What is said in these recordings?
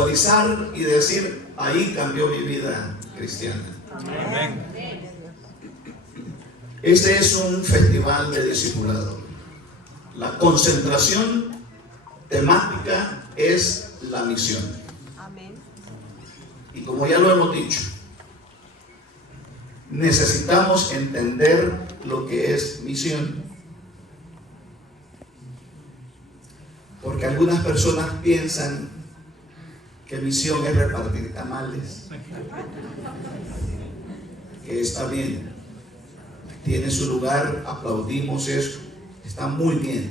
visualizar y decir, ahí cambió mi vida cristiana. Amén. Este es un festival de discipulado. La concentración temática es la misión. Amén. Y como ya lo hemos dicho, necesitamos entender lo que es misión. Porque algunas personas piensan que misión es repartir tamales. Que está bien, tiene su lugar, aplaudimos eso, está muy bien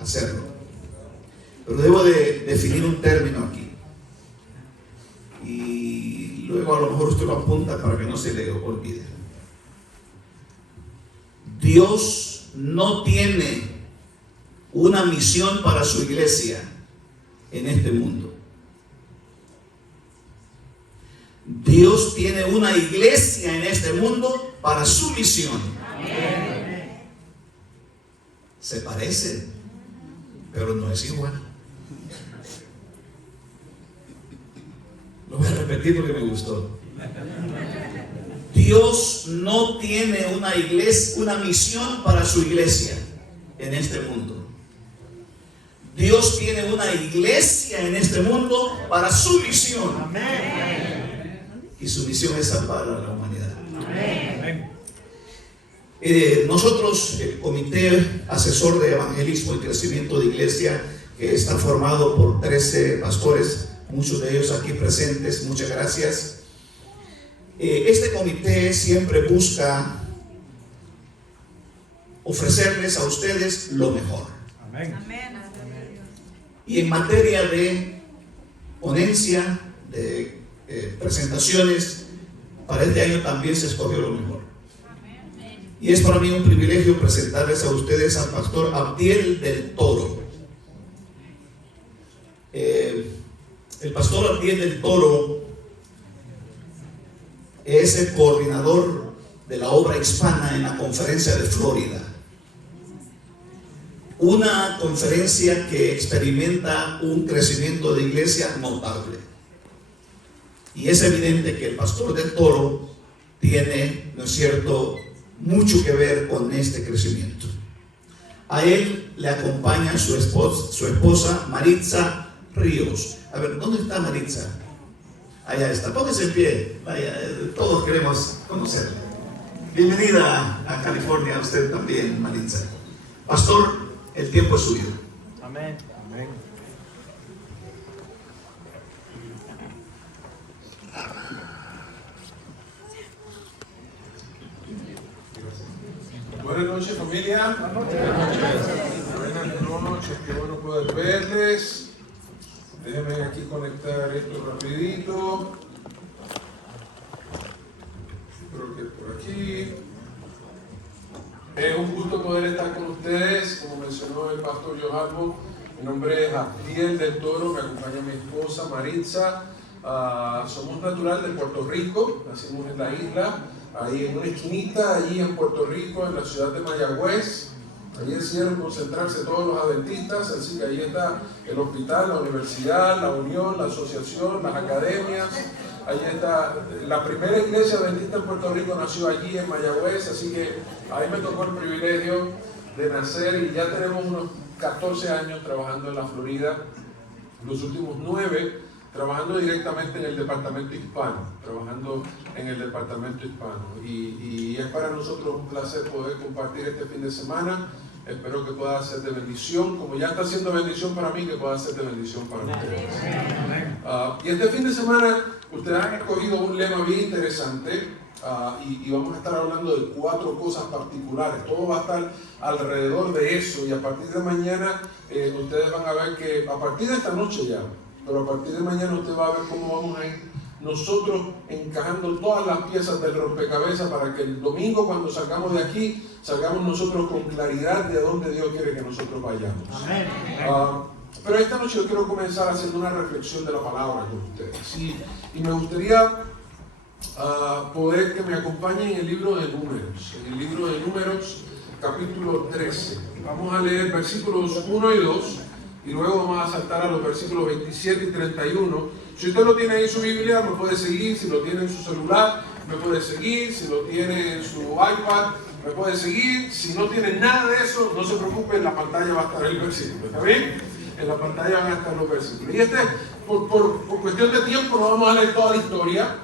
hacerlo. Pero debo de definir un término aquí. Y luego a lo mejor usted lo apunta para que no se le olvide. Dios no tiene una misión para su iglesia en este mundo. Dios tiene una iglesia en este mundo para su misión. Amén. Se parece, pero no es igual. Lo voy a repetir porque me gustó. Dios no tiene una iglesia, una misión para su iglesia en este mundo. Dios tiene una iglesia en este mundo para su misión. Amén. Y su misión es salvar a la humanidad. Amén. Nosotros, el Comité Asesor de Evangelismo y Crecimiento de Iglesia, que está formado por 13 pastores, muchos de ellos aquí presentes, muchas gracias. Este comité siempre busca ofrecerles a ustedes lo mejor. Amén. Y en materia de ponencia, de presentaciones, para este año también se escogió lo mejor. Y es para mí un privilegio presentarles a ustedes al pastor Abdiel del Toro. El pastor Abdiel del Toro es el coordinador de la obra hispana en la conferencia de Florida. Una conferencia que experimenta un crecimiento de iglesia notable. Y es evidente que el pastor del Toro tiene, ¿no es cierto?, mucho que ver con este crecimiento. A él le acompaña su esposa Maritza Ríos. A ver, ¿dónde está Maritza? Allá está, póngase en pie. Vaya, todos queremos conocerla. Bienvenida a California, usted también, Maritza. Pastor, el tiempo es suyo. Amén. Amén. Buenas noches, familia. Buenas noches, qué bueno poder verles. Déjenme aquí conectar esto rapidito. Creo que por aquí. Es un gusto poder estar con ustedes. Como mencionó el pastor Johanbo, mi nombre es Abdiel del Toro, me acompaña mi esposa Maritza. Somos natural de Puerto Rico, nacimos en la isla, ahí en una esquinita, allí en Puerto Rico, en la ciudad de Mayagüez. Allí decidieron concentrarse todos los adventistas, así que ahí está el hospital, la universidad, la unión, la asociación, las academias. Ahí está, la primera iglesia adventista en Puerto Rico nació allí en Mayagüez, así que a mí me tocó el privilegio de nacer y ya tenemos unos 14 años trabajando en la Florida, los últimos 9 trabajando directamente en el departamento hispano, y es para nosotros un placer poder compartir este fin de semana. Espero que pueda ser de bendición, como ya está siendo bendición para mí, que pueda ser de bendición para ustedes. Y este fin de semana ustedes han escogido un lema bien interesante, y vamos a estar hablando de 4 cosas particulares. Todo va a estar alrededor de eso, y a partir de mañana ustedes van a ver que, a partir de esta noche ya, pero a partir de mañana usted va a ver cómo vamos a ir nosotros encajando todas las piezas del rompecabezas para que el domingo, cuando salgamos de aquí, salgamos nosotros con claridad de a dónde Dios quiere que nosotros vayamos. Amén. Pero esta noche yo quiero comenzar haciendo una reflexión de la palabra con ustedes. Y me gustaría poder que me acompañen en el libro de Números. En el libro de Números, capítulo 13. Vamos a leer versículos 1 y 2. y luego vamos a saltar a los versículos 27 y 31. Si usted lo tiene ahí en su Biblia, me puede seguir. Si lo tiene en su celular, me puede seguir. Si lo tiene en su iPad, me puede seguir. Si no tiene nada de eso, no se preocupe, en la pantalla va a estar el versículo. ¿Está bien? En la pantalla van a estar los versículos. Y por cuestión de tiempo, no vamos a leer toda la historia,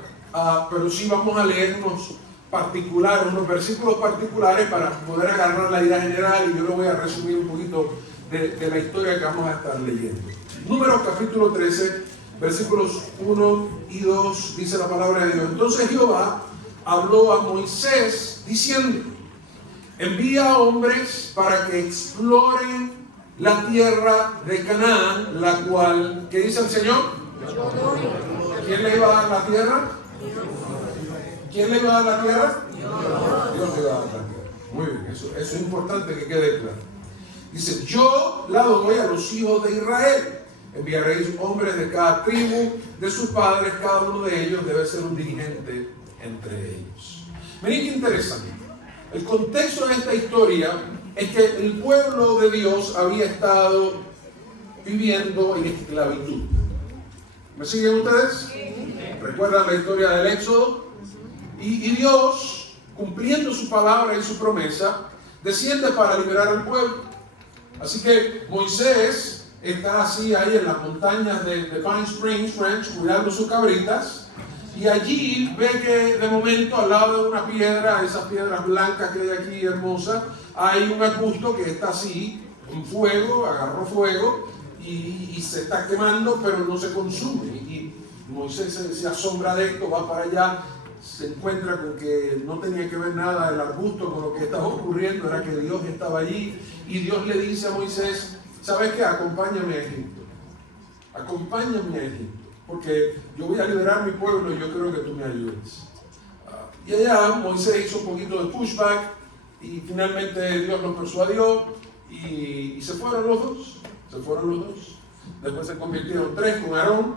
pero sí vamos a leer unos versículos particulares para poder agarrar la idea general, y yo lo voy a resumir un poquito de la historia que vamos a estar leyendo. Números capítulo 13, versículos 1 y 2, dice la palabra de Dios. Entonces Jehová habló a Moisés diciendo: envía hombres para que exploren la tierra de Canaán, la cual, ¿qué dice el Señor? ¿Quién le iba a dar la tierra? ¿Quién le iba a dar la tierra? Dios le iba a dar la tierra. Muy bien, eso es importante que quede claro. Dice: yo la doy a los hijos de Israel. Enviaréis hombres de cada tribu de sus padres, cada uno de ellos debe ser un dirigente entre ellos. Miren qué interesante. El contexto de esta historia es que el pueblo de Dios había estado viviendo en esclavitud. ¿Me siguen ustedes? ¿Recuerdan la historia del Éxodo? Y Dios, cumpliendo su palabra y su promesa, desciende para liberar al pueblo. Así que Moisés está así ahí en las montañas de Pine Springs Ranch cuidando sus cabritas, y allí ve que de momento al lado de una piedra, esas piedras blancas que hay aquí hermosas, hay un arbusto que está así en fuego, agarró fuego y se está quemando, pero no se consume. Y Moisés se asombra de esto, va para allá, se encuentra con que no tenía que ver nada el arbusto con lo que estaba ocurriendo, era que Dios estaba allí, y Dios le dice a Moisés: ¿sabes qué? Acompáñame a Egipto. Acompáñame a Egipto, porque yo voy a liberar mi pueblo y yo creo que tú me ayudes. Y allá Moisés hizo un poquito de pushback y finalmente Dios lo persuadió y se fueron los dos. Se fueron los dos. Después se convirtieron 3 con Aarón,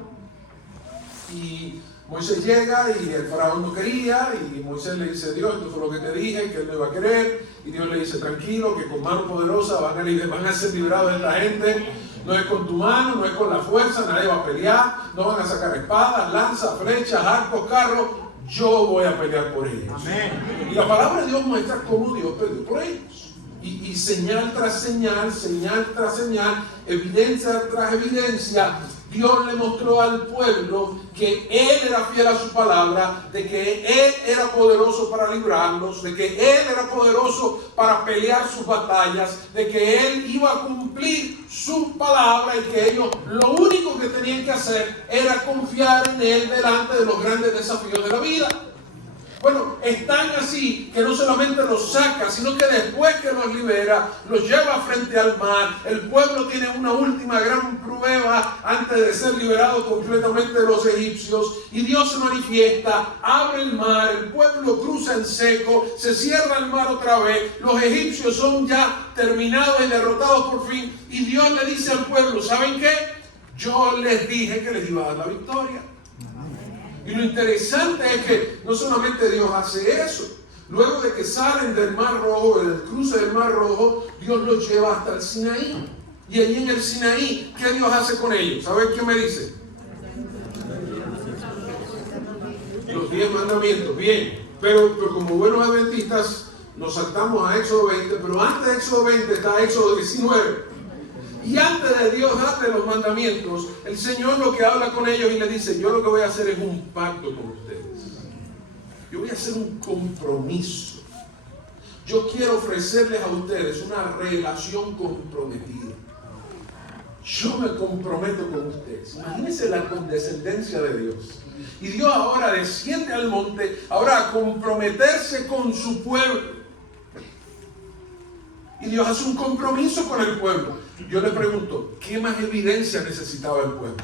y Moisés llega y el faraón no quería, y Moisés le dice: Dios, esto fue lo que te dije, que él no iba a querer. Y Dios le dice: tranquilo, que con mano poderosa van a ser liberados de esta gente. No es con tu mano, no es con la fuerza, nadie va a pelear, no van a sacar espadas, lanzas, flechas, arcos, carros. Yo voy a pelear por ellos. Amén. Y la palabra de Dios muestra cómo Dios peleó por ellos. Y señal tras señal, señal tras señal, evidencia tras evidencia, Dios le mostró al pueblo que Él era fiel a su palabra, de que Él era poderoso para librarlos, de que Él era poderoso para pelear sus batallas, de que Él iba a cumplir su palabra, y que ellos lo único que tenían que hacer era confiar en Él delante de los grandes desafíos de la vida. Bueno, están así que no solamente los saca, sino que después que los libera, los lleva frente al mar. El pueblo tiene una última gran prueba antes de ser liberado completamente de los egipcios, y Dios se manifiesta, abre el mar, el pueblo cruza en seco, se cierra el mar otra vez, los egipcios son ya terminados y derrotados por fin, y Dios le dice al pueblo: ¿saben qué? Yo les dije que les iba a dar la victoria. Y lo interesante es que no solamente Dios hace eso. Luego de que salen del Mar Rojo, del cruce del Mar Rojo, Dios los lleva hasta el Sinaí. Y allí en el Sinaí, ¿qué Dios hace con ellos? ¿Saben qué me dice? Los 10 mandamientos. Bien, pero como buenos adventistas nos saltamos a Éxodo 20, pero antes de Éxodo 20 está Éxodo 19. Y antes de Dios darle los mandamientos, el Señor lo que habla con ellos y le dice: yo lo que voy a hacer es un pacto con ustedes. Yo voy a hacer un compromiso. Yo quiero ofrecerles a ustedes una relación comprometida. Yo me comprometo con ustedes. Imagínense la condescendencia de Dios. Y Dios ahora desciende al monte, ahora a comprometerse con su pueblo. Y Dios hace un compromiso con el pueblo. Yo le pregunto: ¿qué más evidencia necesitaba el pueblo?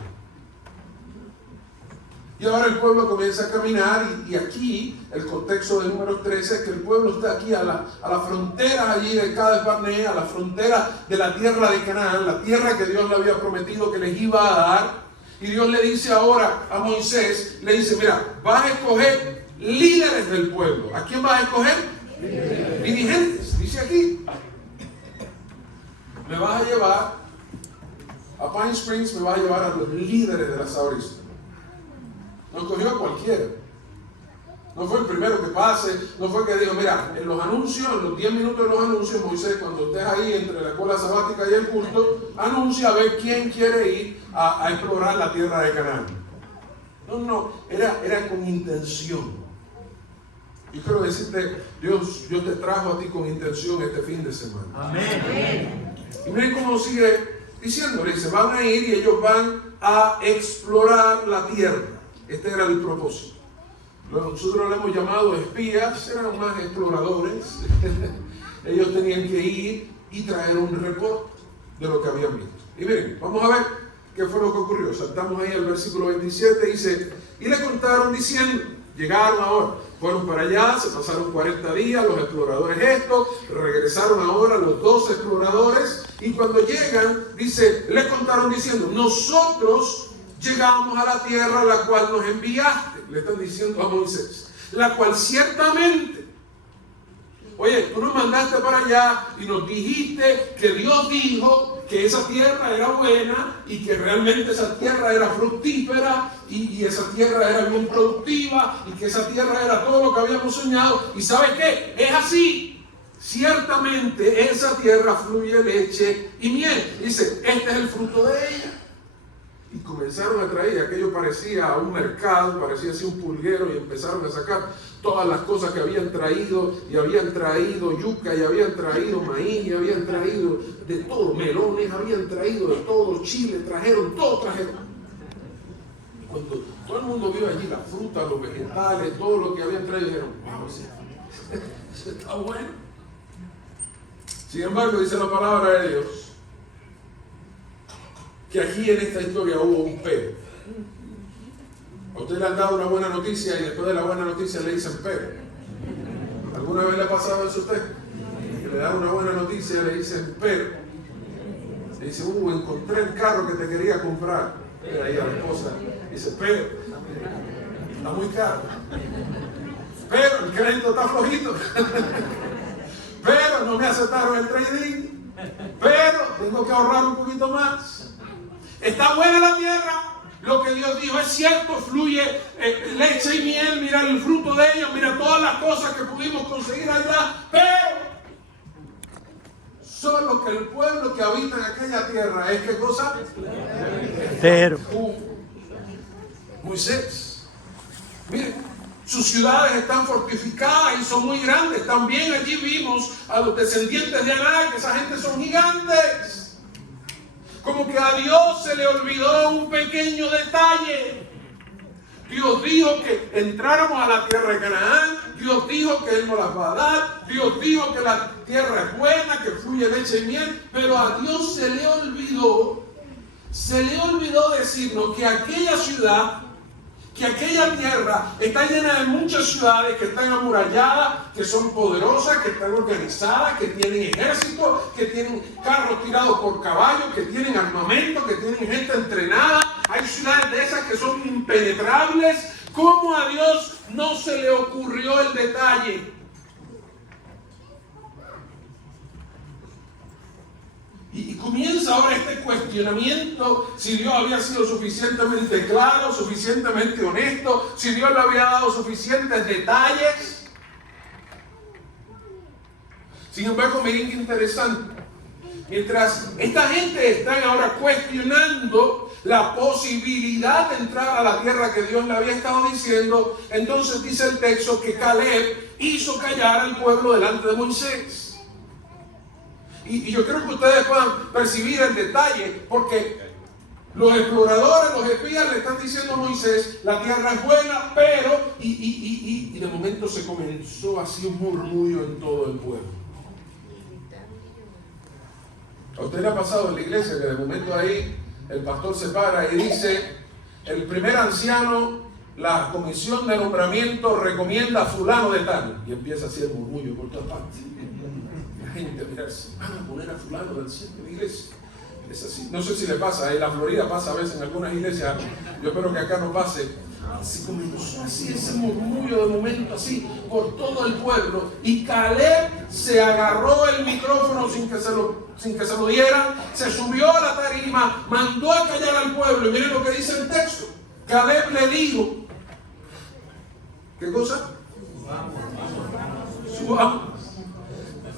Y ahora el pueblo comienza a caminar, y aquí el contexto de Números 13 es que el pueblo está aquí a la frontera allí de Cades Barnea, a la frontera de la tierra de Canaán, la tierra que Dios le había prometido que les iba a dar. Y Dios le dice ahora a Moisés, le dice: mira, vas a escoger líderes del pueblo. ¿A quién vas a escoger? Dirigentes, dice aquí. Me vas a llevar a Pine Springs me va a llevar a los líderes de la Southeastern. No escogió a cualquiera. No fue el primero que pase, no fue que dijo, mira, en los anuncios, en los 10 minutos de los anuncios, Moisés, cuando estés ahí entre la escuela sabática y el culto, anuncia a ver quién quiere ir a explorar la tierra de Canaán. No, era con intención. Yo quiero decirte, Dios te trajo a ti con intención este fin de semana. Amén. Y miren cómo sigue diciéndole, se van a ir y ellos van a explorar la tierra. Este era el propósito. Nosotros le hemos llamado espías, eran más exploradores. Ellos tenían que ir y traer un reporte de lo que habían visto. Y miren, vamos a ver qué fue lo que ocurrió. Saltamos ahí al versículo 27, dice, y le contaron diciendo, llegaron ahora, fueron para allá, se pasaron 40 días, los exploradores estos, regresaron ahora los 12 exploradores, y cuando llegan, dice, le contaron diciendo, nosotros llegamos a la tierra a la cual nos enviaste, le están diciendo a Moisés, la cual ciertamente, oye, tú nos mandaste para allá y nos dijiste que Dios dijo que esa tierra era buena y que realmente esa tierra era fructífera y esa tierra era bien productiva y que esa tierra era todo lo que habíamos soñado. ¿Y sabes qué? Es así. Ciertamente esa tierra fluye leche y miel. Dice, este es el fruto de ella. Y comenzaron a traer, aquello parecía a un mercado, parecía así un pulguero, y empezaron a sacar todas las cosas que habían traído, y habían traído yuca, y habían traído maíz, y habían traído de todo, melones, habían traído de todo, chile, trajeron, todo trajeron. Y cuando todo el mundo vio allí la fruta, los vegetales, todo lo que habían traído, dijeron, wow, eso está bueno. Sin embargo, dice la palabra de Dios, que aquí en esta historia hubo un pero. A usted le han dado una buena noticia y después de la buena noticia le dicen pero. ¿Alguna vez le ha pasado eso a usted? Que le dan una buena noticia y le dicen pero. Le dice, encontré el carro que te quería comprar. Y ahí a la esposa dice, pero está muy caro. Pero el crédito está flojito. Pero no me aceptaron el trading. Pero tengo que ahorrar un poquito más. Está buena la tierra, lo que Dios dijo es cierto, fluye leche y miel, mira el fruto de ellos, mira todas las cosas que pudimos conseguir allá, pero solo que el pueblo que habita en aquella tierra es ¿qué cosa? Pero Moisés, miren, sus ciudades están fortificadas y son muy grandes, también allí vimos a los descendientes de Aná, que esa gente son gigantes. Como que a Dios se le olvidó un pequeño detalle. Dios dijo que entráramos a la tierra de Canaán. Dios dijo que Él nos las va a dar. Dios dijo que la tierra es buena, que fluye leche y miel. Pero a Dios se le olvidó decirnos que aquella ciudad, que aquella tierra está llena de muchas ciudades que están amuralladas, que son poderosas, que están organizadas, que tienen ejército, que tienen carros tirados por caballos, que tienen armamento, que tienen gente entrenada. Hay ciudades de esas que son impenetrables. ¿Cómo a Dios no se le ocurrió el detalle? Y comienza ahora este cuestionamiento, si Dios había sido suficientemente claro, suficientemente honesto, si Dios le había dado suficientes detalles. Sin embargo, miren qué interesante. Mientras esta gente está ahora cuestionando la posibilidad de entrar a la tierra que Dios le había estado diciendo, entonces dice el texto que Caleb hizo callar al pueblo delante de Moisés. Y yo creo que ustedes puedan percibir el detalle, porque los exploradores, los espías le están diciendo a Moisés, la tierra es buena, pero, y de momento se comenzó así un murmullo en todo el pueblo. ¿A usted le ha pasado en la iglesia que de momento ahí el pastor se para y dice, el primer anciano, la comisión de nombramiento recomienda a fulano de tal? Y empieza así el murmullo por todas partes. Gente, mira, van a poner a fulano del centro de la iglesia. Es así. No sé si le pasa, en la Florida pasa a veces en algunas iglesias, yo espero que acá no pase. Se comenzó así ese murmullo de momento así por todo el pueblo, y Caleb se agarró el micrófono sin que se lo dieran, se subió a la tarima, mandó a callar al pueblo, y miren lo que dice el texto. Caleb le dijo, ¿qué cosa? Subamos.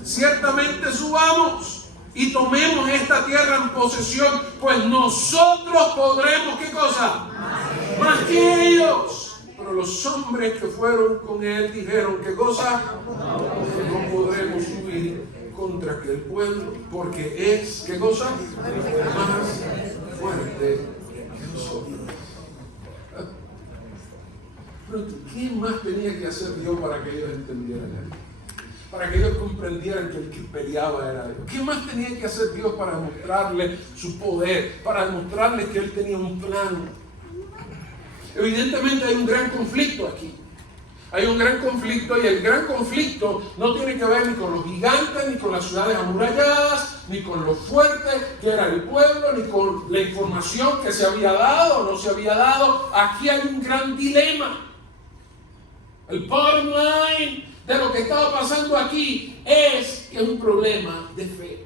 Ciertamente subamos y tomemos esta tierra en posesión, pues nosotros podremos, ¿qué cosa? Más que ellos. Pero los hombres que fueron con él dijeron, ¿qué cosa? No podremos subir contra aquel pueblo, porque es, ¿qué cosa? Más fuerte que nosotros. Pero ¿qué más tenía que hacer Dios para que ellos entendieran eso? Para que ellos comprendieran que el que peleaba era Dios. ¿Qué más tenía que hacer Dios para demostrarle su poder? Para demostrarle que Él tenía un plan. Evidentemente hay un gran conflicto aquí. Hay un gran conflicto, y el gran conflicto no tiene que ver ni con los gigantes, ni con las ciudades amuralladas, ni con lo fuerte que era el pueblo, ni con la información que se había dado o no se había dado. Aquí hay un gran dilema. El bottom line de lo que estaba pasando aquí es que es un problema de fe.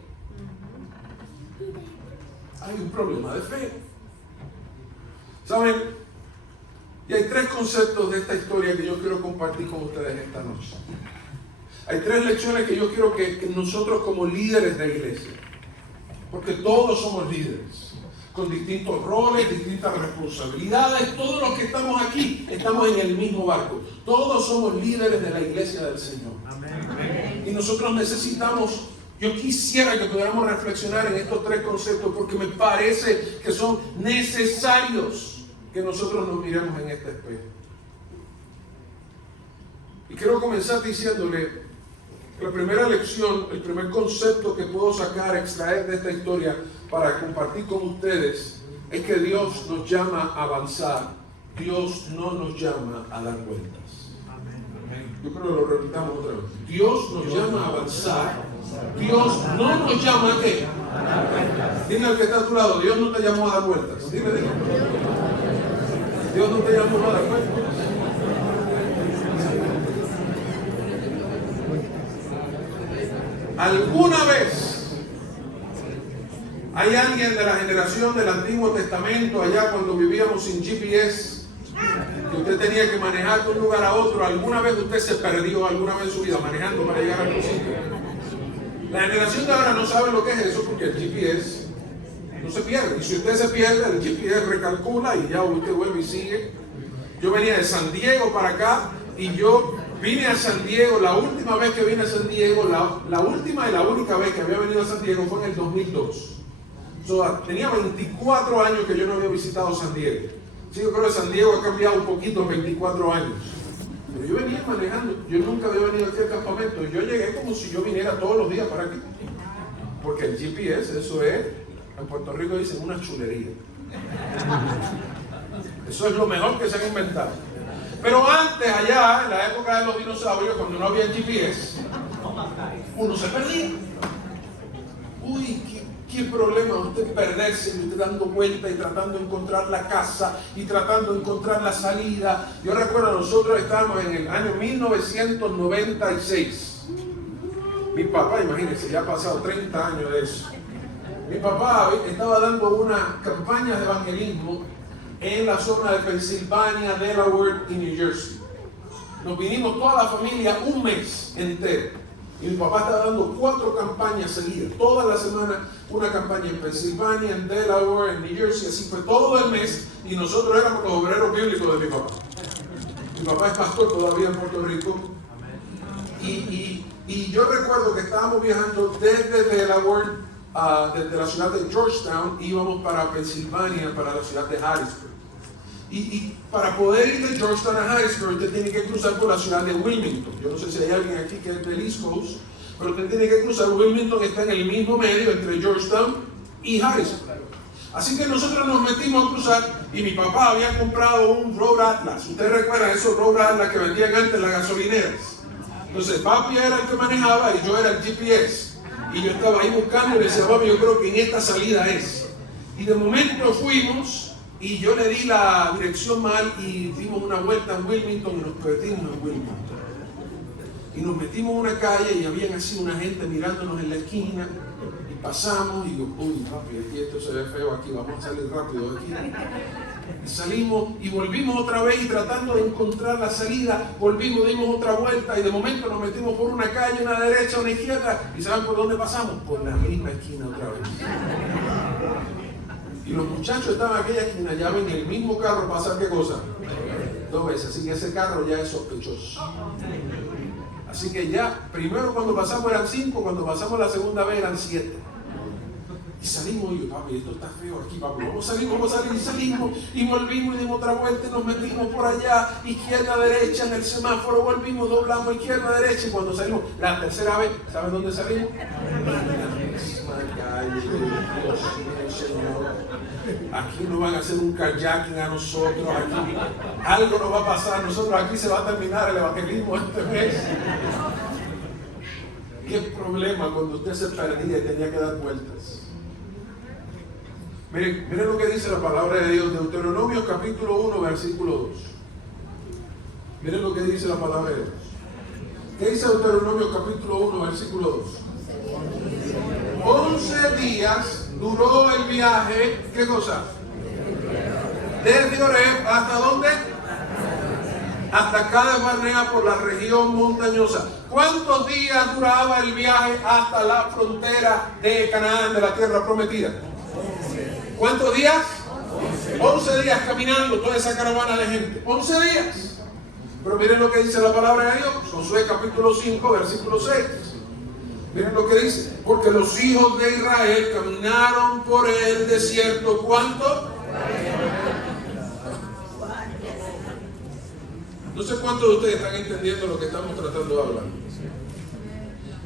Hay un problema de fe. ¿Saben? Y hay tres conceptos de esta historia que yo quiero compartir con ustedes esta noche. Hay tres lecciones que yo quiero que nosotros como líderes de iglesia, porque todos somos líderes, con distintos roles, distintas responsabilidades, todos los que estamos aquí estamos en el mismo barco. Todos somos líderes de la iglesia del Señor. Amén. Y nosotros necesitamos, yo quisiera que pudiéramos reflexionar en estos tres conceptos, porque me parece que son necesarios que nosotros nos miremos en este espejo. Y quiero comenzar diciéndole que la primera lección, el primer concepto que puedo sacar, extraer de esta historia para compartir con ustedes, es que Dios nos llama a avanzar. Dios no nos llama a dar vueltas. Yo creo que lo repitamos otra vez. Dios nos llama a avanzar. Dios no nos llama a qué. Dile al que está a tu lado, Dios no te llamó a dar vueltas. Dile. Dios no te llamó a dar vueltas. ¿Alguna vez hay alguien de la generación del Antiguo Testamento, allá cuando vivíamos sin GPS, que usted tenía que manejar de un lugar a otro? ¿Alguna vez usted se perdió alguna vez en su vida manejando para llegar a algún sitio? La generación de ahora no sabe lo que es eso, porque el GPS no se pierde. Y si usted se pierde, el GPS recalcula y ya usted vuelve y sigue. Yo venía de San Diego para acá, y yo vine a San Diego, la última vez que vine a San Diego, la última y la única vez que había venido a San Diego fue en el 2002. Tenía 24 años que yo no había visitado San Diego. Sí, yo creo que San Diego ha cambiado un poquito en 24 años. Pero yo venía manejando, yo nunca había venido aquí al campamento. Yo llegué como si yo viniera todos los días para aquí. Porque el GPS, eso es, en Puerto Rico dicen una chulería. Eso es lo mejor que se han inventado. Pero antes, allá, en la época de los dinosaurios, cuando no había GPS, uno se perdía. Uy, qué problema usted perderse, y usted dando vuelta y tratando de encontrar la casa y tratando de encontrar la salida. Yo recuerdo, nosotros estábamos en el año 1996. Mi papá, imagínense, ya ha pasado 30 años de eso. Mi papá estaba dando una campaña de evangelismo en la zona de Pensilvania, Delaware y New Jersey. Nos vinimos toda la familia un mes entero. Y mi papá estaba dando 4 campañas seguidas. Toda la semana una campaña en Pensilvania, en Delaware, en New Jersey. Así fue todo el mes. Y nosotros éramos los obreros bíblicos de mi papá. Mi papá es pastor todavía en Puerto Rico. Y yo recuerdo que estábamos viajando desde Delaware, desde la ciudad de Georgetown, íbamos para Pensilvania, para la ciudad de Harrisburg. Y para poder ir de Georgetown a Harrisburg, usted tiene que cruzar por la ciudad de Wilmington. Yo no sé si hay alguien aquí que es del East Coast, pero usted tiene que cruzar. Wilmington está en el mismo medio entre Georgetown y Harrisburg. Así que nosotros nos metimos a cruzar, y mi papá había comprado un Road Atlas. Ustedes recuerdan esos Road Atlas que vendían antes en las gasolineras. Entonces papi era el que manejaba y yo era el GPS. Y yo estaba ahí buscando y le decía, papi, yo creo que en esta salida es. Y de momento fuimos y yo le di la dirección mal y dimos una vuelta en Wilmington y nos perdimos en Wilmington. Y nos metimos en una calle y habían así una gente mirándonos en la esquina y pasamos y digo, uy papi, aquí esto se ve feo, aquí vamos a salir rápido de aquí. Y salimos y volvimos otra vez y tratando de encontrar la salida, volvimos, dimos otra vuelta y de momento nos metimos por una calle, una derecha, una izquierda, y ¿saben por dónde pasamos? Por la misma esquina otra vez. Y los muchachos estaban en aquella esquina, ya ven el mismo carro pasar, ¿qué cosa? 2 veces, así que ese carro ya es sospechoso. Así que ya, primero cuando pasamos eran 5, cuando pasamos la segunda vez eran 7. Y salimos y yo, papi, esto está feo aquí, papi, vamos a salir, y salimos, y volvimos y dimos otra vuelta y nos metimos por allá, izquierda, derecha, en el semáforo, volvimos, doblamos, izquierda, derecha, y cuando salimos, la tercera vez, ¿saben dónde salimos? En la misma calle, Dios mío, Señor. Aquí nos van a hacer un kayaking a nosotros, aquí algo nos va a pasar, nosotros aquí se va a terminar el evangelismo este mes. ¿Qué problema cuando usted se perdía y tenía que dar vueltas? Miren lo que dice la palabra de Dios, Deuteronomio capítulo 1, versículo 2. Miren lo que dice la palabra de Dios. ¿Qué dice Deuteronomio capítulo 1, versículo 2? 11 días duró el viaje, ¿qué cosa? Desde Oreb, ¿hasta dónde? Hasta Cades Barnea por la región montañosa. ¿Cuántos días duraba el viaje hasta la frontera de Canaán, de la tierra prometida? ¿Cuántos días? 11 días caminando toda esa caravana de gente. 11 días. Pero miren lo que dice la palabra de Dios. Josué capítulo 5, versículo 6. Miren lo que dice. Porque los hijos de Israel caminaron por el desierto. ¿Cuánto? No sé cuántos de ustedes están entendiendo lo que estamos tratando de hablar.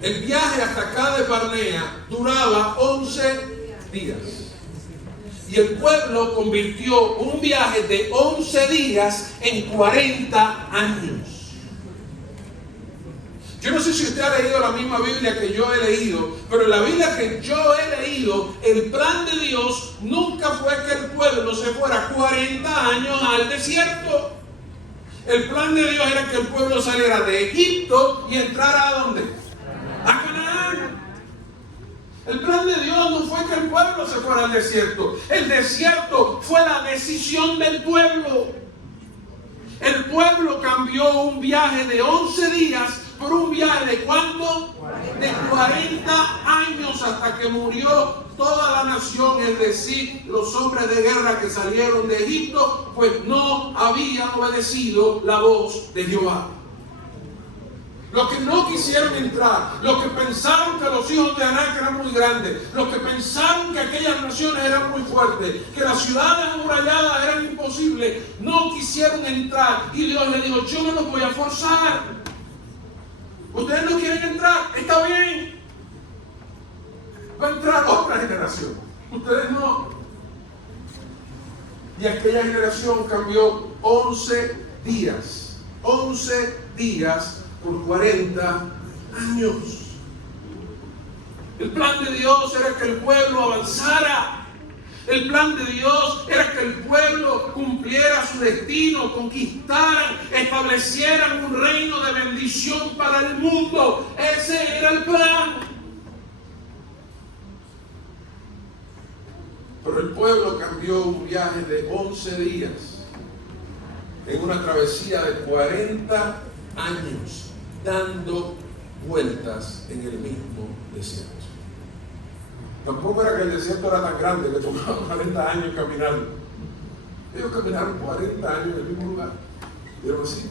El viaje hasta Cades Barnea duraba 11 días. Y el pueblo convirtió un viaje de 11 días en 40 años. Yo no sé si usted ha leído la misma Biblia que yo he leído, pero en la Biblia que yo he leído, el plan de Dios nunca fue que el pueblo se fuera 40 años al desierto. El plan de Dios era que el pueblo saliera de Egipto y entrara ¿a dónde? A Canaán. El plan de Dios no fue que el pueblo se fuera al desierto. El desierto fue la decisión del pueblo. El pueblo cambió un viaje de 11 días por un viaje de ¿cuánto? De 40 años hasta que murió toda la nación, es decir, los hombres de guerra que salieron de Egipto, pues no habían obedecido la voz de Jehová. Los que no quisieron entrar, los que pensaron que los hijos de Anak eran muy grandes, los que pensaron que aquellas naciones eran muy fuertes, que las ciudades amuralladas eran imposibles, no quisieron entrar. Y Dios le dijo, yo no los voy a forzar. Ustedes no quieren entrar, está bien. Va a entrar otra generación. Ustedes no. Y aquella generación cambió 11 días. 11 días por 40 años. El plan de Dios era que el pueblo avanzara. El plan de Dios era que el pueblo cumpliera su destino, conquistaran, establecieran un reino de bendición para el mundo. Ese era el plan. Pero el pueblo cambió un viaje de 11 días en una travesía de 40 años, dando vueltas en el mismo desierto. Tampoco era que el desierto era tan grande que tomaban 40 años caminando. Ellos caminaron 40 años en el mismo lugar. Vieron así.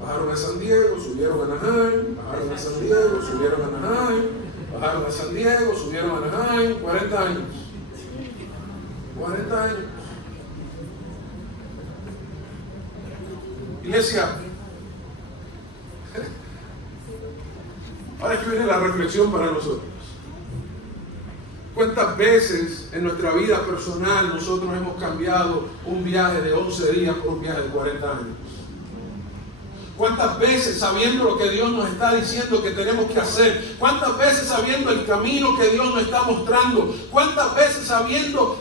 Bajaron a San Diego, subieron a Anaheim, bajaron a San Diego, subieron a Anaheim, bajaron a San Diego, subieron a Anaheim, 40 años. 40 años. Iglesia, ahora es que viene la reflexión para nosotros. ¿Cuántas veces en nuestra vida personal nosotros hemos cambiado un viaje de 11 días por un viaje de 40 años? ¿Cuántas veces sabiendo lo que Dios nos está diciendo que tenemos que hacer? ¿Cuántas veces sabiendo el camino que Dios nos está mostrando? ¿Cuántas veces sabiendo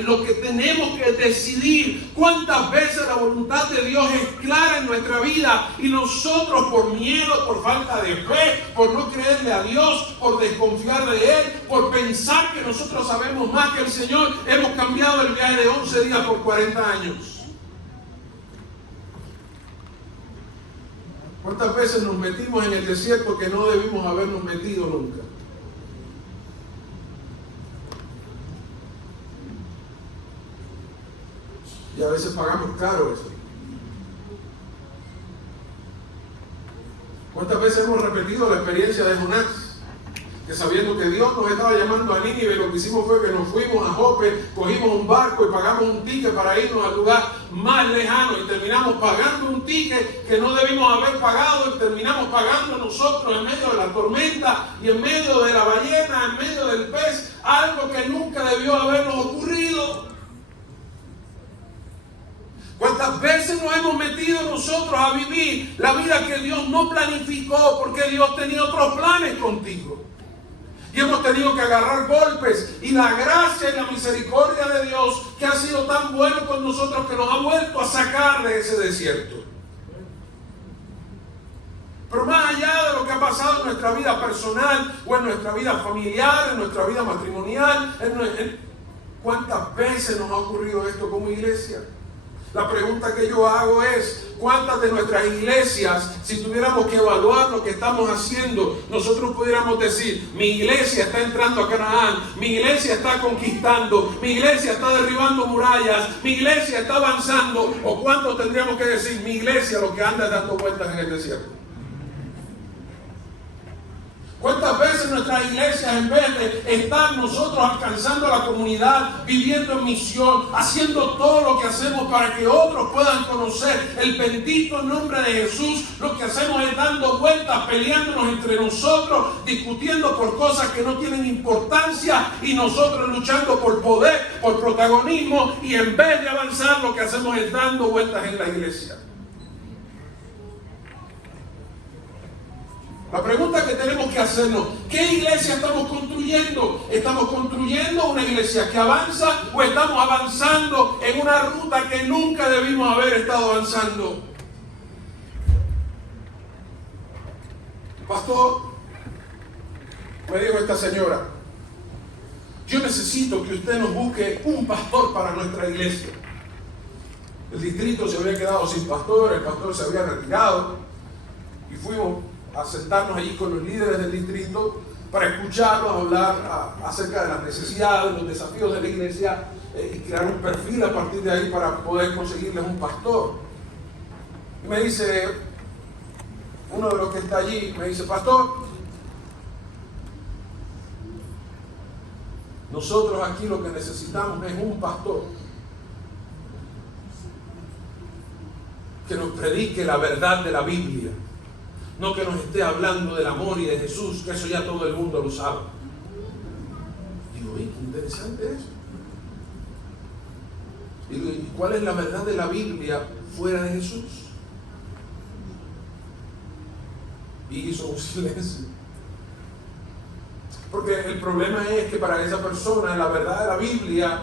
lo que tenemos que decidir? ¿Cuántas veces la voluntad de Dios es clara en nuestra vida y nosotros por miedo, por falta de fe, por no creerle a Dios, por desconfiar de Él, por pensar que nosotros sabemos más que el Señor, hemos cambiado el viaje de 11 días por 40 años? ¿Cuántas veces nos metimos en el desierto que no debimos habernos metido nunca? Y a veces pagamos caro eso. ¿Cuántas veces hemos repetido la experiencia de Jonás? Que sabiendo que Dios nos estaba llamando a Nínive, lo que hicimos fue que nos fuimos a Jope, cogimos un barco y pagamos un ticket para irnos al lugar más lejano y terminamos pagando un ticket que no debimos haber pagado y terminamos pagando nosotros en medio de la tormenta y en medio de la ballena, en medio del pez, algo que nunca debió habernos ocurrido. ¿Cuántas veces nos hemos metido nosotros a vivir la vida que Dios no planificó porque Dios tenía otros planes contigo? Y hemos tenido que agarrar golpes, y la gracia y la misericordia de Dios que ha sido tan bueno con nosotros que nos ha vuelto a sacar de ese desierto. Pero más allá de lo que ha pasado en nuestra vida personal o en nuestra vida familiar, en nuestra vida matrimonial, ¿cuántas veces nos ha ocurrido esto como iglesia? La pregunta que yo hago es, ¿cuántas de nuestras iglesias, si tuviéramos que evaluar lo que estamos haciendo, nosotros pudiéramos decir, mi iglesia está entrando a Canaán, mi iglesia está conquistando, mi iglesia está derribando murallas, mi iglesia está avanzando? ¿O cuántos tendríamos que decir, mi iglesia lo que anda es dando vueltas en el desierto? ¿Cuántas veces nuestras iglesias, en vez de estar nosotros alcanzando a la comunidad, viviendo en misión, haciendo todo lo que hacemos para que otros puedan conocer el bendito nombre de Jesús, lo que hacemos es dando vueltas, peleándonos entre nosotros, discutiendo por cosas que no tienen importancia y nosotros luchando por poder, por protagonismo, y en vez de avanzar lo que hacemos es dando vueltas en la iglesia? La pregunta que tenemos que hacernos, ¿qué iglesia estamos construyendo? ¿Estamos construyendo una iglesia que avanza o estamos avanzando en una ruta que nunca debimos haber estado avanzando? Pastor, me dijo esta señora, yo necesito que usted nos busque un pastor para nuestra iglesia. El distrito se había quedado sin pastor, el pastor se había retirado y fuimos a sentarnos allí con los líderes del distrito para escucharlos hablar acerca de las necesidades, los desafíos de la iglesia y crear un perfil a partir de ahí para poder conseguirles un pastor. Y me dice, uno de los que está allí, me dice, pastor, nosotros aquí lo que necesitamos es un pastor que nos predique la verdad de la Biblia. No que nos esté hablando del amor y de Jesús, que eso ya todo el mundo lo sabe. Digo, qué interesante eso. Digo, ¿y cuál es la verdad de la Biblia fuera de Jesús? Y hizo un silencio. Porque el problema es que para esa persona la verdad de la Biblia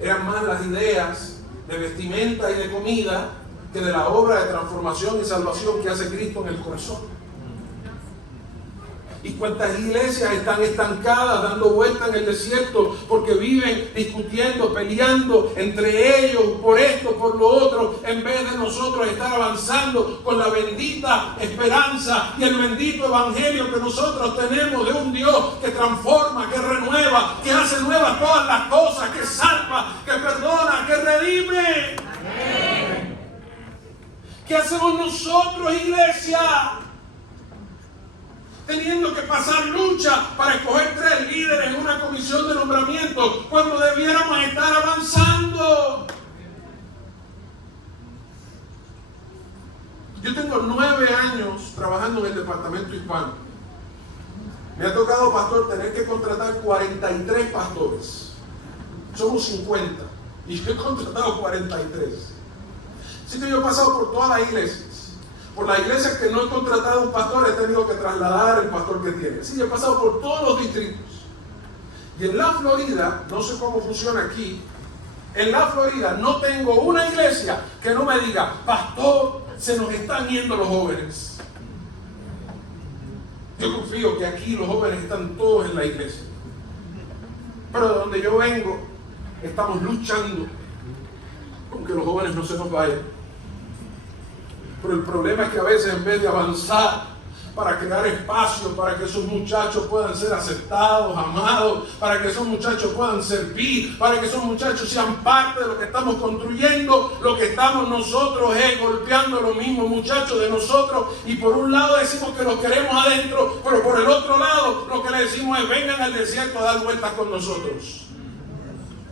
eran más las ideas de vestimenta y de comida que de la obra de transformación y salvación que hace Cristo en el corazón. ¿Y cuántas iglesias están estancadas, dando vueltas en el desierto, porque viven discutiendo, peleando entre ellos por esto, por lo otro, en vez de nosotros estar avanzando con la bendita esperanza y el bendito evangelio que nosotros tenemos de un Dios que transforma, que renueva, que hace nuevas todas las cosas, que salva, que perdona, que redime? Amén. ¿Qué hacemos nosotros, iglesia? Teniendo que pasar lucha para escoger 3 líderes en una comisión de nombramiento, cuando debiéramos estar avanzando. Yo tengo 9 años trabajando en el departamento hispano. Me ha tocado, pastor, tener que contratar 43 pastores. Somos 50 y yo he contratado 43. Así que yo he pasado por todas las iglesias. Por las iglesias que no he contratado un pastor, he tenido que trasladar el pastor que tiene. Sí, yo he pasado por todos los distritos. Y en la Florida, no sé cómo funciona aquí, en la Florida no tengo una iglesia que no me diga, pastor, se nos están yendo los jóvenes. Yo confío que aquí los jóvenes están todos en la iglesia. Pero de donde yo vengo, estamos luchando con que los jóvenes no se nos vayan. Pero el problema es que a veces en vez de avanzar para crear espacio, para que esos muchachos puedan ser aceptados, amados, para que esos muchachos puedan servir, para que esos muchachos sean parte de lo que estamos construyendo, lo que estamos nosotros es golpeando a los mismos muchachos de nosotros, y por un lado decimos que los queremos adentro, pero por el otro lado lo que le decimos es vengan al desierto a dar vueltas con nosotros.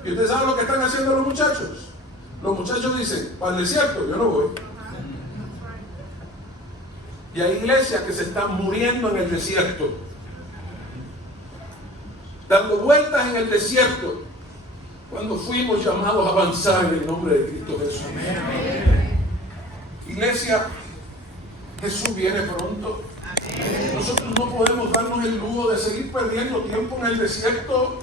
¿Y ustedes saben lo que están haciendo los muchachos? Los muchachos dicen, para el desierto yo no voy. Y hay iglesias que se están muriendo en el desierto, dando vueltas en el desierto, cuando fuimos llamados a avanzar en el nombre de Cristo Jesús. Iglesia, Jesús viene pronto. Nosotros no podemos darnos el lujo de seguir perdiendo tiempo en el desierto.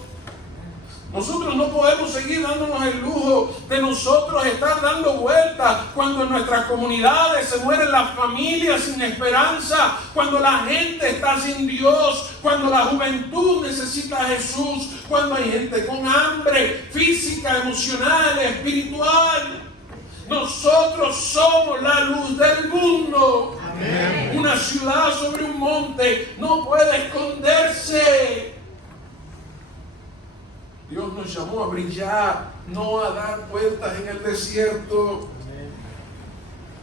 Nosotros no podemos seguir dándonos el lujo de nosotros estar dando vueltas cuando en nuestras comunidades se mueren las familias sin esperanza, cuando la gente está sin Dios, cuando la juventud necesita a Jesús, cuando hay gente con hambre física, emocional, espiritual. Nosotros somos la luz del mundo. Amén. Una ciudad sobre un monte no puede esconderse. Dios nos llamó a brillar, no a dar vueltas en el desierto.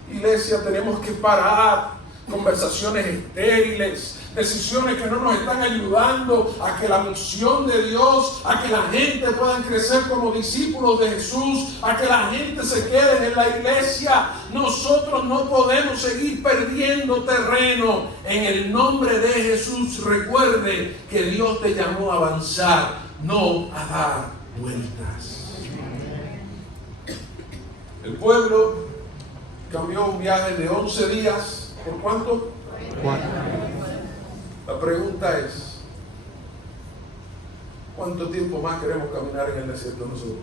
Iglesia, tenemos que parar conversaciones estériles, decisiones que no nos están ayudando a que la misión de Dios, a que la gente pueda crecer como discípulos de Jesús, a que la gente se quede en la iglesia. Nosotros no podemos seguir perdiendo terreno. En el nombre de Jesús, recuerde que Dios te llamó a avanzar, no a dar vueltas. El pueblo cambió un viaje de 11 días. ¿Por cuánto? 4. La pregunta es, ¿cuánto tiempo más queremos caminar en el desierto nosotros?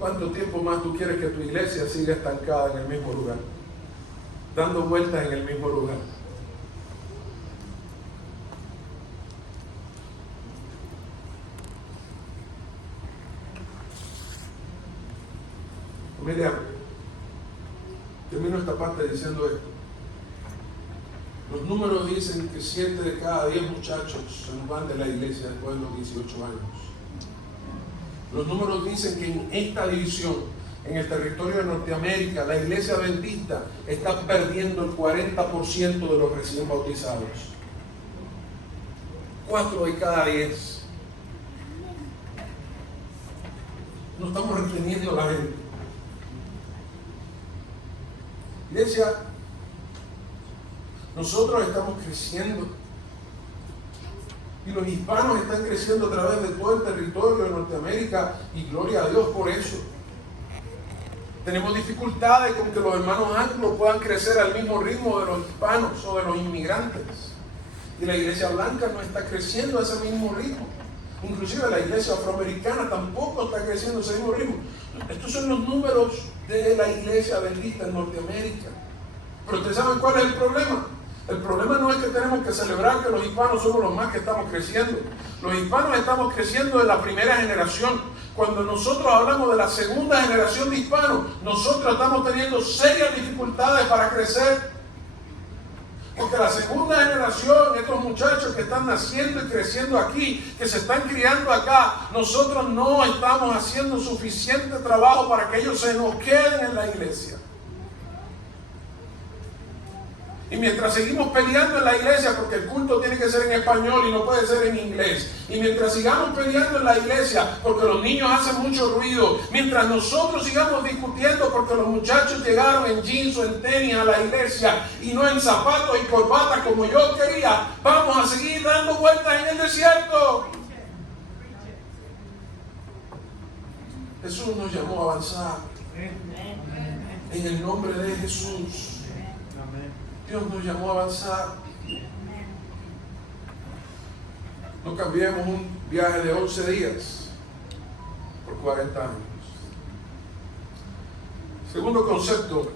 ¿Cuánto tiempo más tú quieres que tu iglesia siga estancada en el mismo lugar? Dando vueltas en el mismo lugar. Miriam, termino esta parte diciendo esto. Los números dicen que 7 de cada 10 muchachos se nos van de la iglesia después de los 18 años. Los números dicen que en esta división, en el territorio de Norteamérica, la iglesia adventista está perdiendo el 40% de los recién bautizados. 4 de cada 10. No estamos reteniendo a la gente. Iglesia, nosotros estamos creciendo y los hispanos están creciendo a través de todo el territorio de Norteamérica, y gloria a Dios por eso. Tenemos dificultades con que los hermanos anglos puedan crecer al mismo ritmo de los hispanos o de los inmigrantes, y la iglesia blanca no está creciendo a ese mismo ritmo. Inclusive la iglesia afroamericana tampoco está creciendo a ese mismo ritmo. Estos son los números de la iglesia adventista en Norteamérica. Pero ustedes saben cuál es el problema. El problema no es que tenemos que celebrar que los hispanos somos los más que estamos creciendo. Los hispanos estamos creciendo de la primera generación. Cuando nosotros hablamos de la segunda generación de hispanos, nosotros estamos teniendo serias dificultades para crecer. Porque la segunda generación, estos muchachos que están naciendo y creciendo aquí, que se están criando acá, nosotros no estamos haciendo suficiente trabajo para que ellos se nos queden en la iglesia. Y mientras seguimos peleando en la iglesia, porque el culto tiene que ser en español y no puede ser en inglés, y mientras sigamos peleando en la iglesia porque los niños hacen mucho ruido, mientras nosotros sigamos discutiendo porque los muchachos llegaron en jeans o en tenis a la iglesia y no en zapatos y corbatas como yo quería, vamos a seguir dando vueltas en el desierto. Jesús nos llamó a avanzar. En el nombre de Jesús. Dios nos llamó a avanzar. No cambiemos un viaje de 11 días por 40 años. Segundo concepto,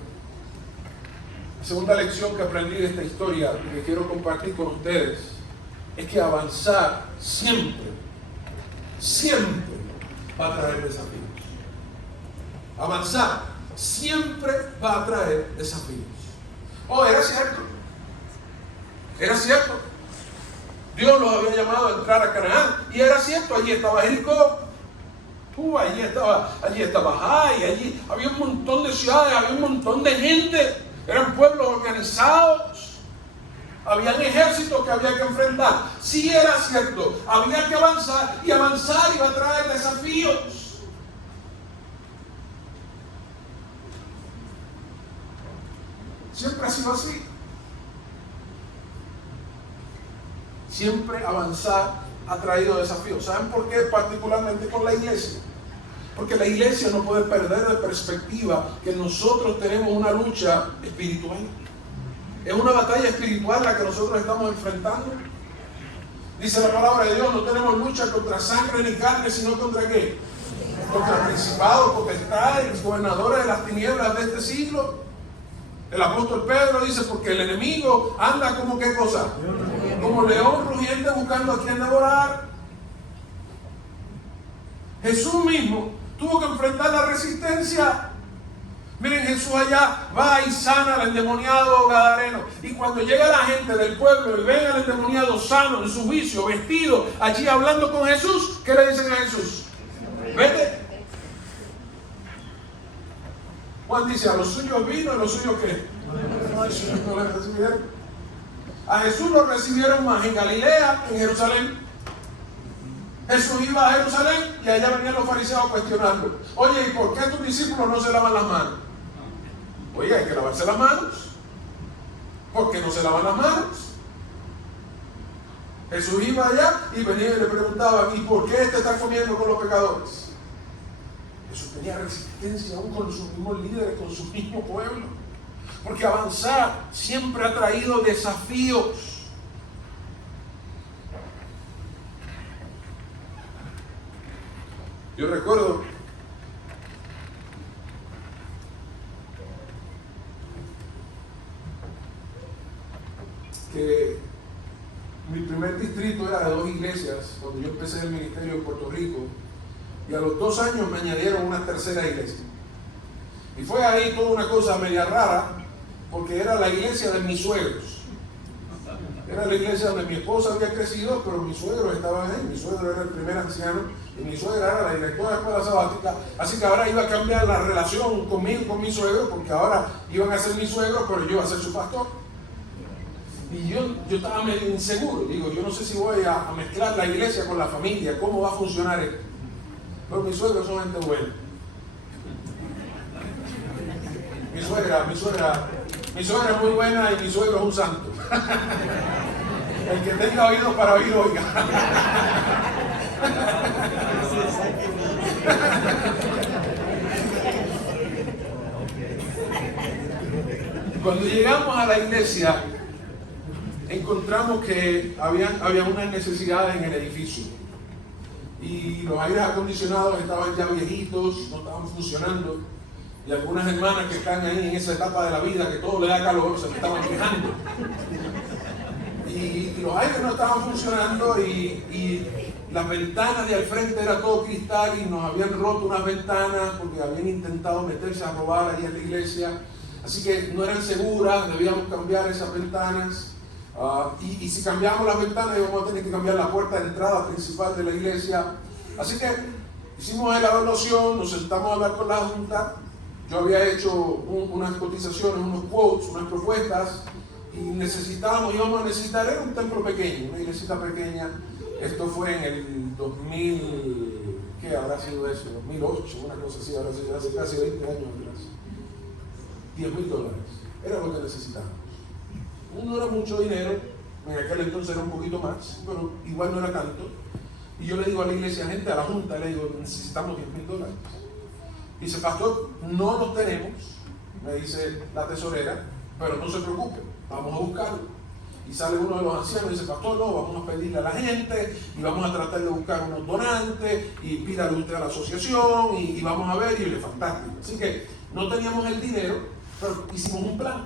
la segunda lección que aprendí de esta historia y que quiero compartir con ustedes es que avanzar siempre va a traer desafíos. Avanzar siempre va a traer desafíos. Oh, era cierto. Era cierto. Dios los había llamado a entrar a Canaán. Y era cierto, allí estaba Jericó. Allí estaba Jai, allí había un montón de ciudades, había un montón de gente. Eran pueblos organizados. Habían ejércitos que había que enfrentar. Sí era cierto, había que avanzar y avanzar iba a traer desafíos. Siempre ha sido así. Siempre avanzar ha traído desafíos. ¿Saben por qué? Particularmente con la iglesia. Porque la iglesia no puede perder de perspectiva que nosotros tenemos una lucha espiritual. Es una batalla espiritual la que nosotros estamos enfrentando. Dice la palabra de Dios, no tenemos lucha contra sangre ni carne, sino contra ¿qué? Contra principados, potestades, gobernadores de las tinieblas de este siglo. El apóstol Pedro dice, porque el enemigo anda como ¿qué cosa? Como león rugiente buscando a quien devorar. Jesús mismo tuvo que enfrentar la resistencia. Miren, Jesús allá va y sana al endemoniado gadareno. Y cuando llega la gente del pueblo y ven al endemoniado sano en su vicio, vestido, allí hablando con Jesús, ¿qué le dicen a Jesús? Vete. Juan dice, a los suyos vino, a los suyos ¿qué? No le recibieron. A Jesús lo recibieron más en Galilea que en Jerusalén. Jesús iba a Jerusalén y allá venían los fariseos a cuestionarlo. Oye, ¿y por qué tus discípulos no se lavan las manos? Oye, hay que lavarse las manos. ¿Por qué no se lavan las manos? Jesús iba allá y venía y le preguntaba, ¿y por qué está comiendo con los pecadores? Jesús tenía resistencia aún con sus mismos líderes, con su mismo pueblo. Porque avanzar siempre ha traído desafíos. Yo recuerdo que mi primer distrito era de 2 iglesias cuando yo empecé el ministerio en Puerto Rico, y a los 2 años me añadieron una tercera iglesia. Y fue ahí toda una cosa media rara, porque era la iglesia de mis suegros. Era la iglesia donde mi esposa había crecido, pero mis suegros estaban ahí. Mi suegro era el primer anciano y mi suegra era la directora de la escuela sabática. Así que ahora iba a cambiar la relación conmigo, con mi suegro, porque ahora iban a ser mis suegros, pero yo iba a ser su pastor. Y yo estaba medio inseguro. Digo, yo no sé si voy a mezclar la iglesia con la familia, cómo va a funcionar esto. Pero mis suegros son gente buena. Mi suegra es muy buena y mi suegro es un santo. El que tenga oídos para oír, oiga. Cuando llegamos a la iglesia, encontramos que había unas necesidades en el edificio. Y los aires acondicionados estaban ya viejitos, no estaban funcionando. Y algunas hermanas que están ahí en esa etapa de la vida que todo le da calor, se me estaban quejando. Y los aires no estaban funcionando y las ventanas de al frente era todo cristal y nos habían roto unas ventanas porque habían intentado meterse a robar ahí en la iglesia. Así que no eran seguras, debíamos cambiar esas ventanas. Y si cambiamos las ventanas íbamos a tener que cambiar la puerta de entrada principal de la iglesia. Así que hicimos la evaluación, nos sentamos a hablar con la junta. Yo había hecho unas cotizaciones, unos quotes, unas propuestas, y íbamos a necesitar, era un templo pequeño, una iglesita pequeña. Esto fue en el 2000, ¿qué habrá sido eso? 2008, una cosa así, habrá sido hace casi 20 años atrás. $10,000 era lo que necesitábamos. No era mucho dinero, en aquel entonces era un poquito más, pero igual no era tanto. Y yo le digo a la iglesia, gente, a la junta, le digo, necesitamos $10,000. Dice, pastor, no los tenemos, me dice la tesorera, pero no se preocupe, vamos a buscarlo. Y sale uno de los ancianos y dice, pastor, no, vamos a pedirle a la gente y vamos a tratar de buscar unos donantes y pídale usted a la asociación y vamos a ver, y le fantástico. Así que no teníamos el dinero, pero hicimos un plan.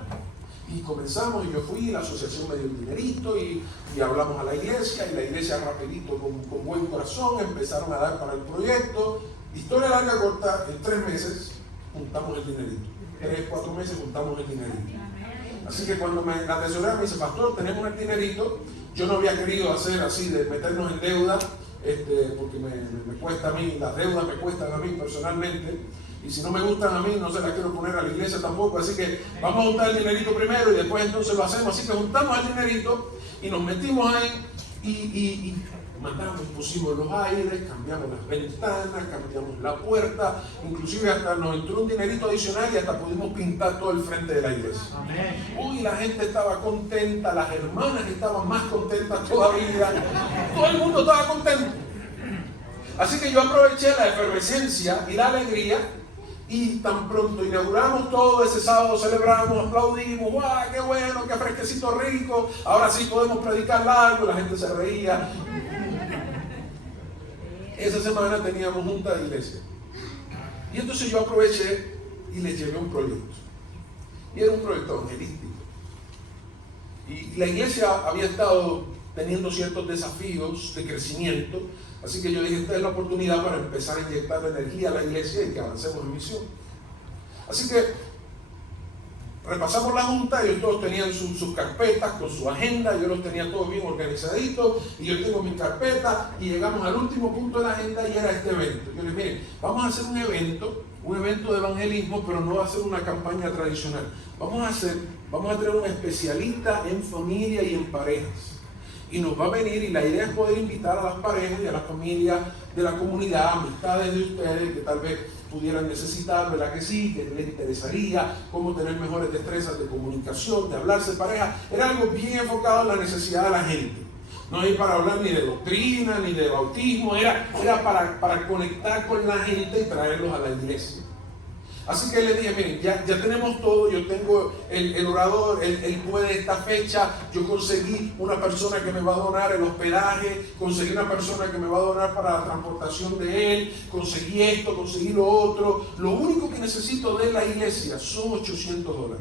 Y comenzamos, y yo fui, la asociación me dio el dinerito y hablamos a la iglesia, y la iglesia rapidito, con buen corazón, empezaron a dar para el proyecto. Historia larga, corta, en 3 meses juntamos el dinerito. 3, 4 meses juntamos el dinerito. Así que cuando la tesorera me dice, pastor, tenemos el dinerito, yo no había querido hacer así, de meternos en deuda, porque me cuesta a mí, las deudas me cuestan a mí personalmente, y si no me gustan a mí, no se las quiero poner a la iglesia tampoco, así que vamos a juntar el dinerito primero y después entonces lo hacemos. Así que juntamos el dinerito y nos metimos ahí y mandamos, pusimos los aires, cambiamos las ventanas, cambiamos la puerta, inclusive hasta nos entró un dinerito adicional y hasta pudimos pintar todo el frente de la iglesia. Amén. Uy, la gente estaba contenta, las hermanas estaban más contentas todavía, todo el mundo estaba contento. Así que yo aproveché la efervescencia y la alegría, y tan pronto inauguramos todo, ese sábado celebramos, aplaudimos, ¡guau, qué bueno, qué fresquecito rico! Ahora sí podemos predicar largo, la gente se reía. Esa semana teníamos junta de iglesia. Y entonces yo aproveché y les llevé un proyecto. Y era un proyecto evangelístico. Y la iglesia había estado teniendo ciertos desafíos de crecimiento. Así que yo dije, esta es la oportunidad para empezar a inyectar energía a la iglesia y que avancemos en misión. Así que repasamos la junta, ellos todos tenían sus carpetas con su agenda, yo los tenía todos bien organizaditos, y yo tengo mi carpeta, y llegamos al último punto de la agenda y era este evento. Yo les dije, miren, vamos a hacer un evento de evangelismo, pero no va a ser una campaña tradicional. Vamos a traer un especialista en familia y en parejas. Y nos va a venir, y la idea es poder invitar a las parejas y a las familias de la comunidad, amistades de ustedes que tal vez pudieran necesitar, ¿verdad que sí? Que les interesaría cómo tener mejores destrezas de comunicación, de hablarse de pareja. Era algo bien enfocado en la necesidad de la gente. No es para hablar ni de doctrina, ni de bautismo, era para conectar con la gente y traerlos a la iglesia. Así que le dije, miren, ya tenemos todo, yo tengo el orador, él puede esta fecha, yo conseguí una persona que me va a donar el hospedaje, conseguí una persona que me va a donar para la transportación de él, conseguí esto, conseguí lo otro. Lo único que necesito de la iglesia son $800.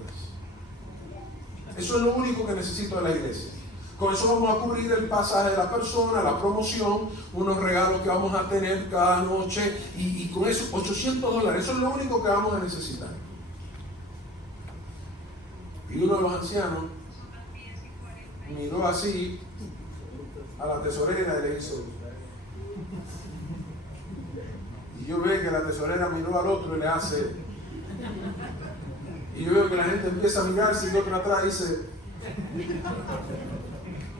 Eso es lo único que necesito de la iglesia. Con eso vamos a cubrir el pasaje de la persona, la promoción, unos regalos que vamos a tener cada noche, y con eso $800, eso es lo único que vamos a necesitar. Y uno de los ancianos miró así a la tesorera y le hizo. Y yo veo que la tesorera miró al otro y le hace. Y yo veo que la gente empieza a mirarse y el otro atrás dice.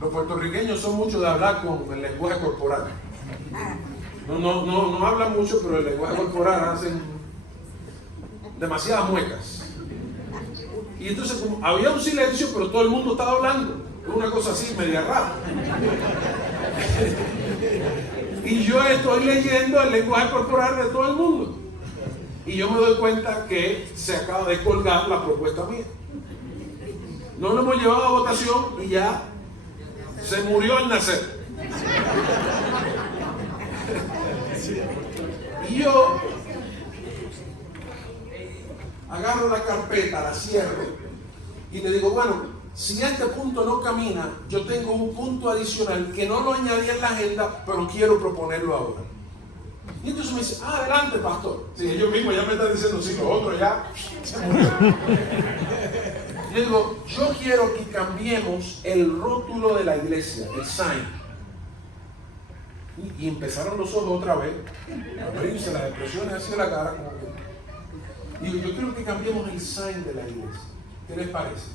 Los puertorriqueños son mucho de hablar con el lenguaje corporal. No hablan mucho, pero el lenguaje corporal hacen demasiadas muecas. Y entonces como había un silencio, pero todo el mundo estaba hablando. Una cosa así, media rara. Y yo estoy leyendo el lenguaje corporal de todo el mundo. Y yo me doy cuenta que se acaba de colgar la propuesta mía. No lo hemos llevado a votación y ya se murió al nacer. Y yo agarro la carpeta, la cierro y le digo, bueno, si este punto no camina, yo tengo un punto adicional que no lo añadí en la agenda, pero quiero proponerlo ahora. Y entonces me dice, adelante, pastor. Sí, ellos mismos ya me están diciendo, sí, lo otro ya se murió. Yo digo, yo quiero que cambiemos el rótulo de la iglesia, el sign. Y empezaron los ojos otra vez, a abrirse las expresiones hacia la cara. Como que... Digo, yo quiero que cambiemos el sign de la iglesia. ¿Qué les parece?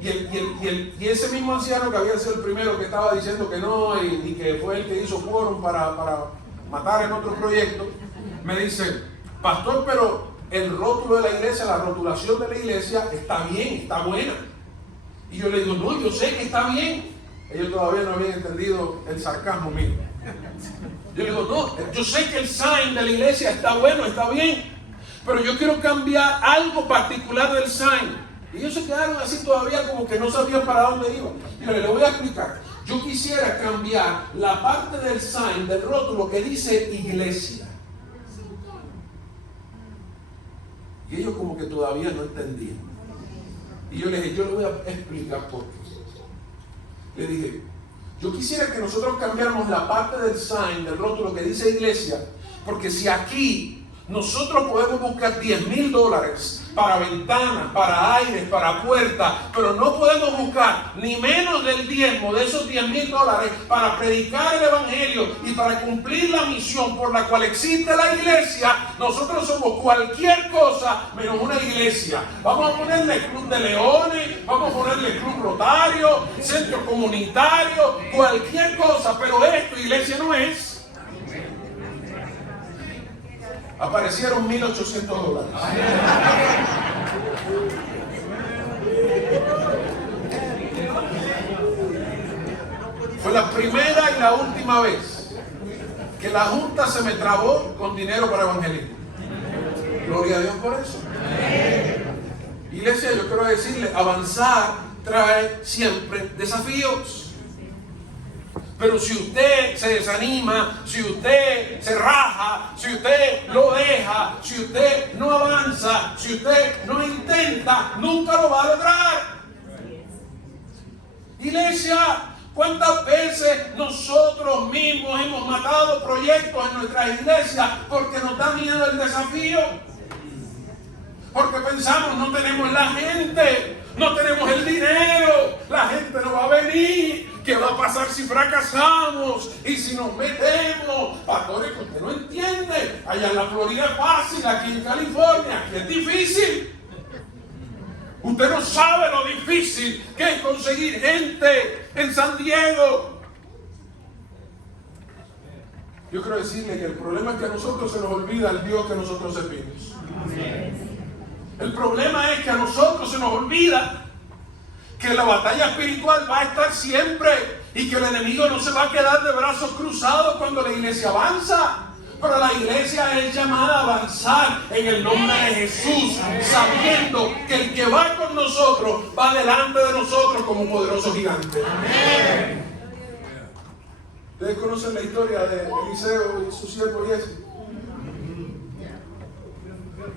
Y ese mismo anciano que había sido el primero que estaba diciendo que no y que fue el que hizo quórum para matar en otro proyecto, me dice, pastor, pero el rótulo de la iglesia, la rotulación de la iglesia está bien, está buena. Y yo le digo, no, yo sé que está bien. Ellos todavía no habían entendido el sarcasmo mío. Yo le digo, no, yo sé que el sign de la iglesia está bueno, está bien. pero yo quiero cambiar algo particular del sign. Y ellos se quedaron así todavía como que no sabían para dónde iban. Mira, le voy a explicar. Yo quisiera cambiar la parte del sign, del rótulo que dice iglesia. Y ellos como que todavía no entendían. Y yo les dije, yo les voy a explicar por qué. Le dije, yo quisiera que nosotros cambiáramos la parte del sign, del rótulo que dice iglesia, porque si aquí nosotros podemos buscar $10,000 para ventanas, para aires, para puertas, pero no podemos buscar ni menos del diezmo de esos $10,000 para predicar el evangelio y para cumplir la misión por la cual existe la iglesia. Nosotros somos cualquier cosa menos una iglesia. Vamos a ponerle club de leones, vamos a ponerle club rotario, centro comunitario, cualquier cosa, pero esto iglesia no es. Aparecieron $1,800. Fue la primera y la última vez que la junta se me trabó con dinero para evangelismo. Gloria a Dios por eso. Iglesia, yo quiero decirle, avanzar trae siempre desafíos. Pero si usted se desanima, si usted se raja, si usted lo deja, si usted no avanza, si usted no intenta, nunca lo va a lograr. Iglesia, ¿cuántas veces nosotros mismos hemos matado proyectos en nuestras iglesias porque nos da miedo el desafío? Porque pensamos, no tenemos la gente, no tenemos el dinero, la gente no va a venir. ¿Qué va a pasar si fracasamos y si nos metemos? Pastores, que usted no entiende. Allá en la Florida es fácil, aquí en California aquí es difícil. Usted no sabe lo difícil que es conseguir gente en San Diego. Yo quiero decirle que el problema es que a nosotros se nos olvida el Dios que nosotros servimos. El problema es que a nosotros se nos olvida que la batalla espiritual va a estar siempre y que el enemigo no se va a quedar de brazos cruzados cuando la iglesia avanza. Pero la iglesia es llamada a avanzar en el nombre de Jesús, sabiendo que el que va con nosotros va delante de nosotros como poderoso gigante. Amén. ¿Ustedes conocen la historia de Eliseo y su siervo Giesi?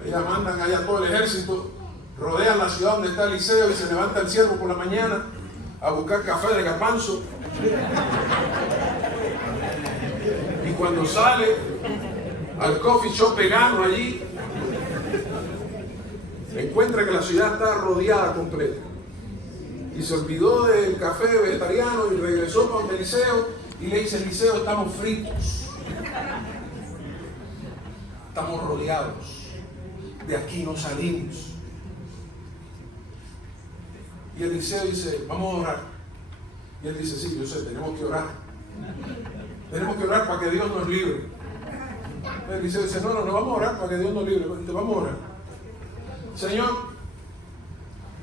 Ellas mandan allá todo el ejército, rodean la ciudad donde está Eliseo y se levanta el siervo por la mañana a buscar café de garbanzo. Y cuando sale al coffee shop vegano allí, encuentra que la ciudad está rodeada completa. Y se olvidó del café vegetariano y regresó con Eliseo y le dice: Eliseo, estamos fritos. Estamos rodeados. De aquí no salimos. Y Eliseo dice: vamos a orar. Y él dice: sí, yo sé, tenemos que orar. Tenemos que orar para que Dios nos libre. Eliseo dice: no vamos a orar para que Dios nos libre. Vamos a orar. Señor,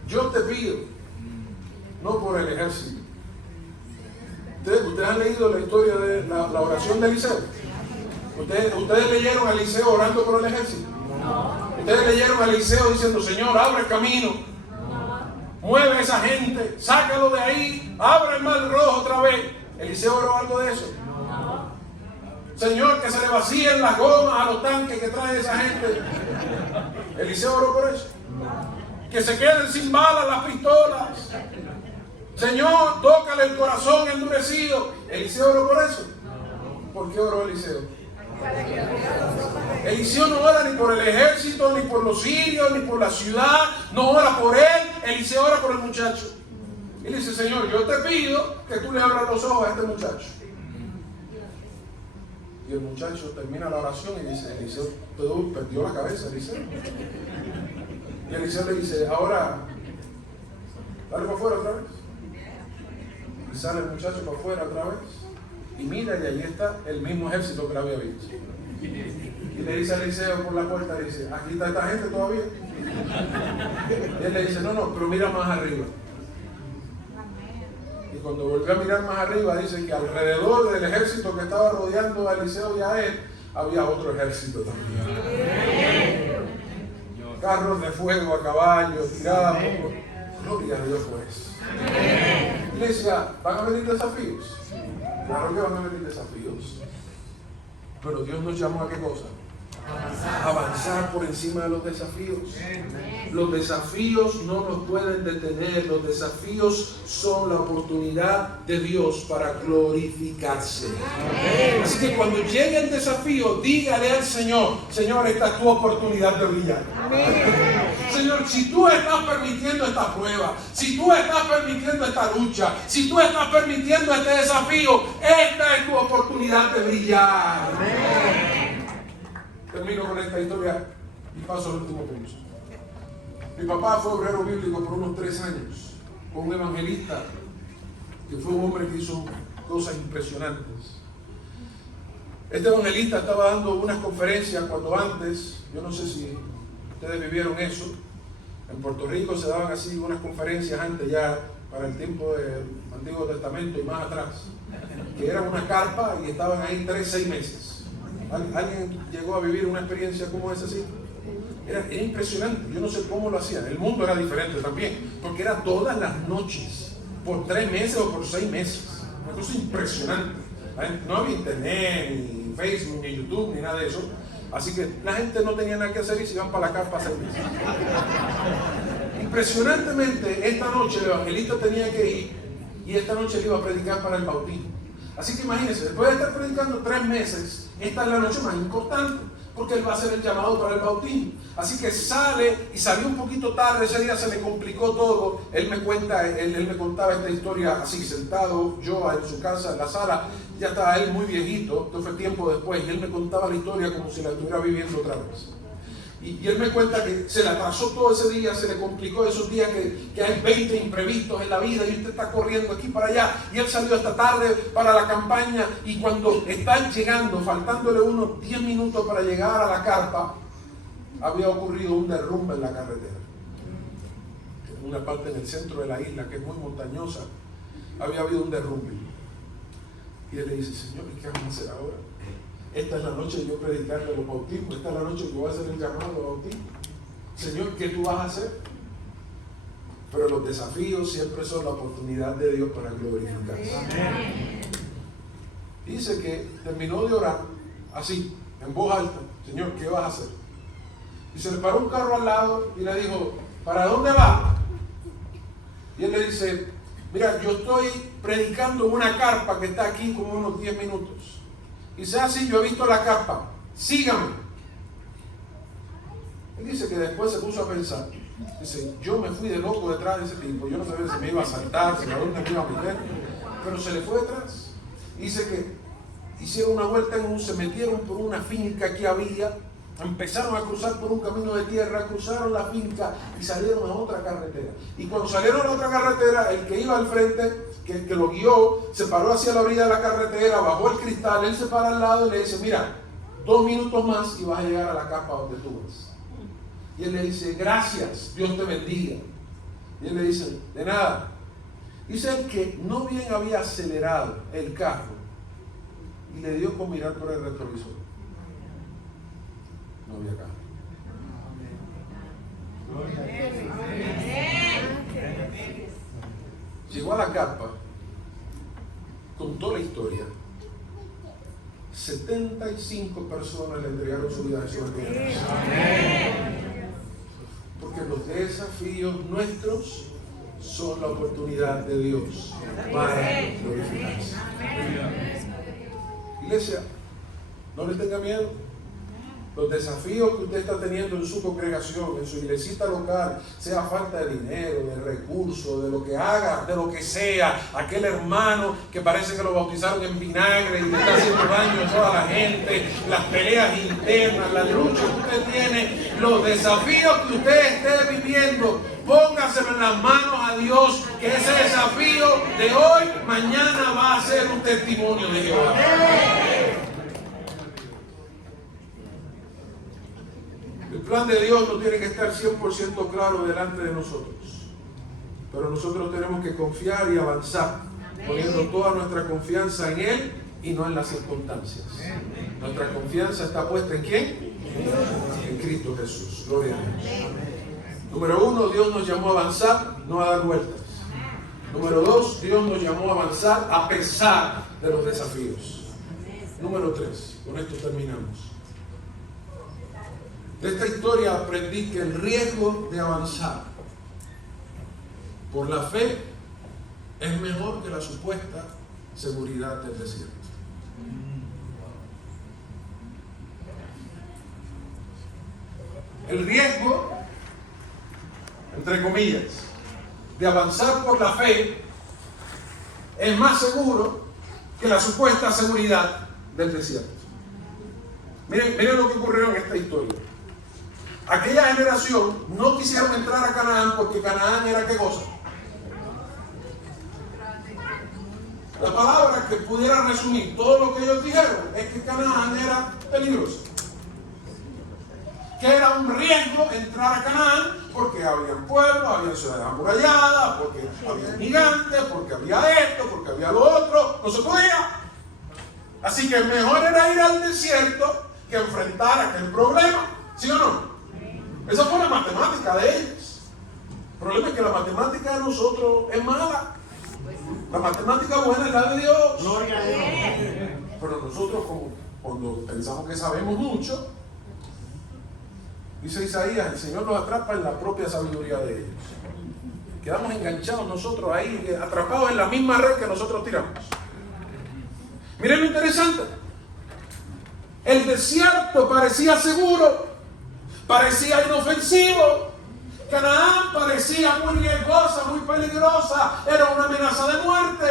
yo te pido, no por el ejército. ¿Ustedes han leído la historia de la oración de Eliseo? ¿Ustedes leyeron a Eliseo orando por el ejército? Ustedes leyeron a Eliseo diciendo: Señor, abre el camino, mueve a esa gente, sácalo de ahí, abre el mar rojo otra vez. ¿Eliseo oró algo de eso? Señor, que se le vacíen las gomas a los tanques que trae esa gente. ¿Eliseo oró por eso? Que se queden sin balas las pistolas. Señor, tócale el corazón endurecido. ¿Eliseo oró por eso? ¿Por qué oró Eliseo? Eliseo no ora ni por el ejército, ni por los sirios, ni por la ciudad. No ora por él. Eliseo ora por el muchacho. Y le dice: Señor, yo te pido que tú le abras los ojos a este muchacho. Y el muchacho termina la oración y dice: Eliseo perdió la cabeza, Eliseo. Y Eliseo le dice: ahora, dale para afuera otra vez. Y sale el muchacho para afuera otra vez. Y mira, y ahí está el mismo ejército que le había visto. Y le dice a Eliseo por la puerta, dice: aquí está esta gente todavía. Y él le dice: no, pero mira más arriba. Y cuando volvió a mirar más arriba, dice que alrededor del ejército que estaba rodeando a Eliseo y a él, había otro ejército también. carros de fuego a caballo, tirados. Gloria a Dios por eso. Iglesia, ¿van a venir desafíos? Claro que van a venir desafíos. Pero Dios nos llamó a qué cosa? Avanzar por encima de los desafíos. Los desafíos no nos pueden detener. Los desafíos son la oportunidad de Dios para glorificarse. Así que cuando llegue el desafío, dígale al Señor: Señor, esta es tu oportunidad de brillar. Señor, si tú estás permitiendo esta prueba, si tú estás permitiendo esta lucha, si tú estás permitiendo este desafío, esta es tu oportunidad de brillar. Termino con esta historia y paso al último punto. Mi papá fue obrero bíblico por unos 3 años, con un evangelista que fue un hombre que hizo cosas impresionantes. Este evangelista estaba dando unas conferencias cuando antes, yo no sé si ustedes vivieron eso, en Puerto Rico se daban así unas conferencias antes, ya para el tiempo del Antiguo Testamento y más atrás, que era una carpa y estaban ahí 3-6 meses. ¿Alguien llegó a vivir una experiencia como esa así? Era impresionante, yo no sé cómo lo hacían. El mundo era diferente también, porque era todas las noches, por 3 meses o por 6 meses. Una cosa impresionante. No había internet, ni Facebook, ni YouTube, ni nada de eso. Así que la gente no tenía nada que hacer y se iban para la carpa a 6 meses. Impresionantemente, esta noche el evangelista tenía que ir y esta noche le iba a predicar para el bautismo. Así que imagínense, después de estar predicando 3 meses, esta es la noche más importante, porque él va a hacer el llamado para el bautismo. Así que sale, y salió un poquito tarde, ese día se le complicó todo. Él me contaba esta historia así, sentado yo en su casa, en la sala. Ya estaba él muy viejito, esto fue tiempo después, y él me contaba la historia como si la estuviera viviendo otra vez. Y él me cuenta que se le atrasó todo ese día, se le complicó esos días que hay 20 imprevistos en la vida y usted está corriendo aquí para allá. Y él salió esta tarde para la campaña y cuando están llegando, faltándole unos 10 minutos para llegar a la carpa, había ocurrido un derrumbe en la carretera. En una parte en el centro de la isla que es muy montañosa, había habido un derrumbe. Y él le dice: Señor, ¿y qué vamos a hacer ahora? Esta es la noche de yo predicarle los bautismos. Esta es la noche que voy a hacer el llamado al bautismo. Señor, ¿qué tú vas a hacer? Pero los desafíos siempre son la oportunidad de Dios para glorificarse. Amén. Dice que terminó de orar así, en voz alta: Señor, ¿qué vas a hacer? Y se le paró un carro al lado y le dijo: ¿para dónde va? Y él le dice: mira, yo estoy predicando una carpa que está aquí como unos 10 minutos. Y dice: así, yo he visto la carpa, sígame. Él dice que después se puso a pensar. Dice: yo me fui de loco detrás de ese tipo. Yo no sabía si me iba a saltar, si a dónde me iba a meter. Pero se le fue detrás. Dice que hicieron una vuelta se metieron por una finca que había. Empezaron a cruzar por un camino de tierra, cruzaron la finca y salieron a otra carretera. Y cuando salieron a la otra carretera, el que iba al frente, que lo guió, se paró hacia la orilla de la carretera, bajó el cristal, él se para al lado y le dice: mira, 2 minutos más y vas a llegar a la carpa donde tú vas. Y él le dice: gracias, Dios te bendiga. Y él le dice: de nada. Dice él que no bien había acelerado el carro y le dio con mirar por el retrovisor. No había carro. Llegó a la carpa, contó la historia. 75 personas le entregaron su vida a Jesús. Porque los desafíos nuestros son la oportunidad de Dios para glorificarse. Iglesia, no le tenga miedo. Los desafíos que usted está teniendo en su congregación, en su iglesita local, sea falta de dinero, de recursos, de lo que haga, de lo que sea, aquel hermano que parece que lo bautizaron en vinagre y le está haciendo daño a toda la gente, las peleas internas, las luchas que usted tiene, los desafíos que usted esté viviendo, póngaselo en las manos a Dios, que ese desafío de hoy, mañana va a ser un testimonio de Jehová. El plan de Dios no tiene que estar 100% claro delante de nosotros, pero nosotros tenemos que confiar y avanzar, poniendo toda nuestra confianza en Él y no en las circunstancias. Nuestra confianza está puesta ¿en quién? en Cristo Jesús. Gloria a Dios. Número 1, Dios nos llamó a avanzar, no a dar vueltas. Número 2, Dios nos llamó a avanzar a pesar de los desafíos. Número 3, con esto terminamos. De esta historia aprendí que el riesgo de avanzar por la fe es mejor que la supuesta seguridad del desierto. El riesgo, entre comillas, de avanzar por la fe es más seguro que la supuesta seguridad del desierto. Miren lo que ocurrió en esta historia. Aquella generación no quisieron entrar a Canaán porque Canaán era ¿qué cosa? La palabra que pudiera resumir todo lo que ellos dijeron es que Canaán era peligroso. Que era un riesgo entrar a Canaán porque había pueblos, había ciudades amuralladas, porque había gigantes, porque había esto, porque había lo otro. No se podía. Así que mejor era ir al desierto que enfrentar aquel problema. ¿Sí o no? Esa fue la matemática de ellos. El problema es que la matemática de nosotros es mala. La matemática buena es la de Dios. Gloria a Dios. Pero nosotros, como cuando pensamos que sabemos mucho, dice Isaías, el Señor nos atrapa en la propia sabiduría de ellos. Quedamos enganchados nosotros ahí, atrapados en la misma red que nosotros tiramos. Miren lo interesante. El desierto parecía seguro, parecía inofensivo. Canaán parecía muy riesgosa, muy peligrosa, era una amenaza de muerte.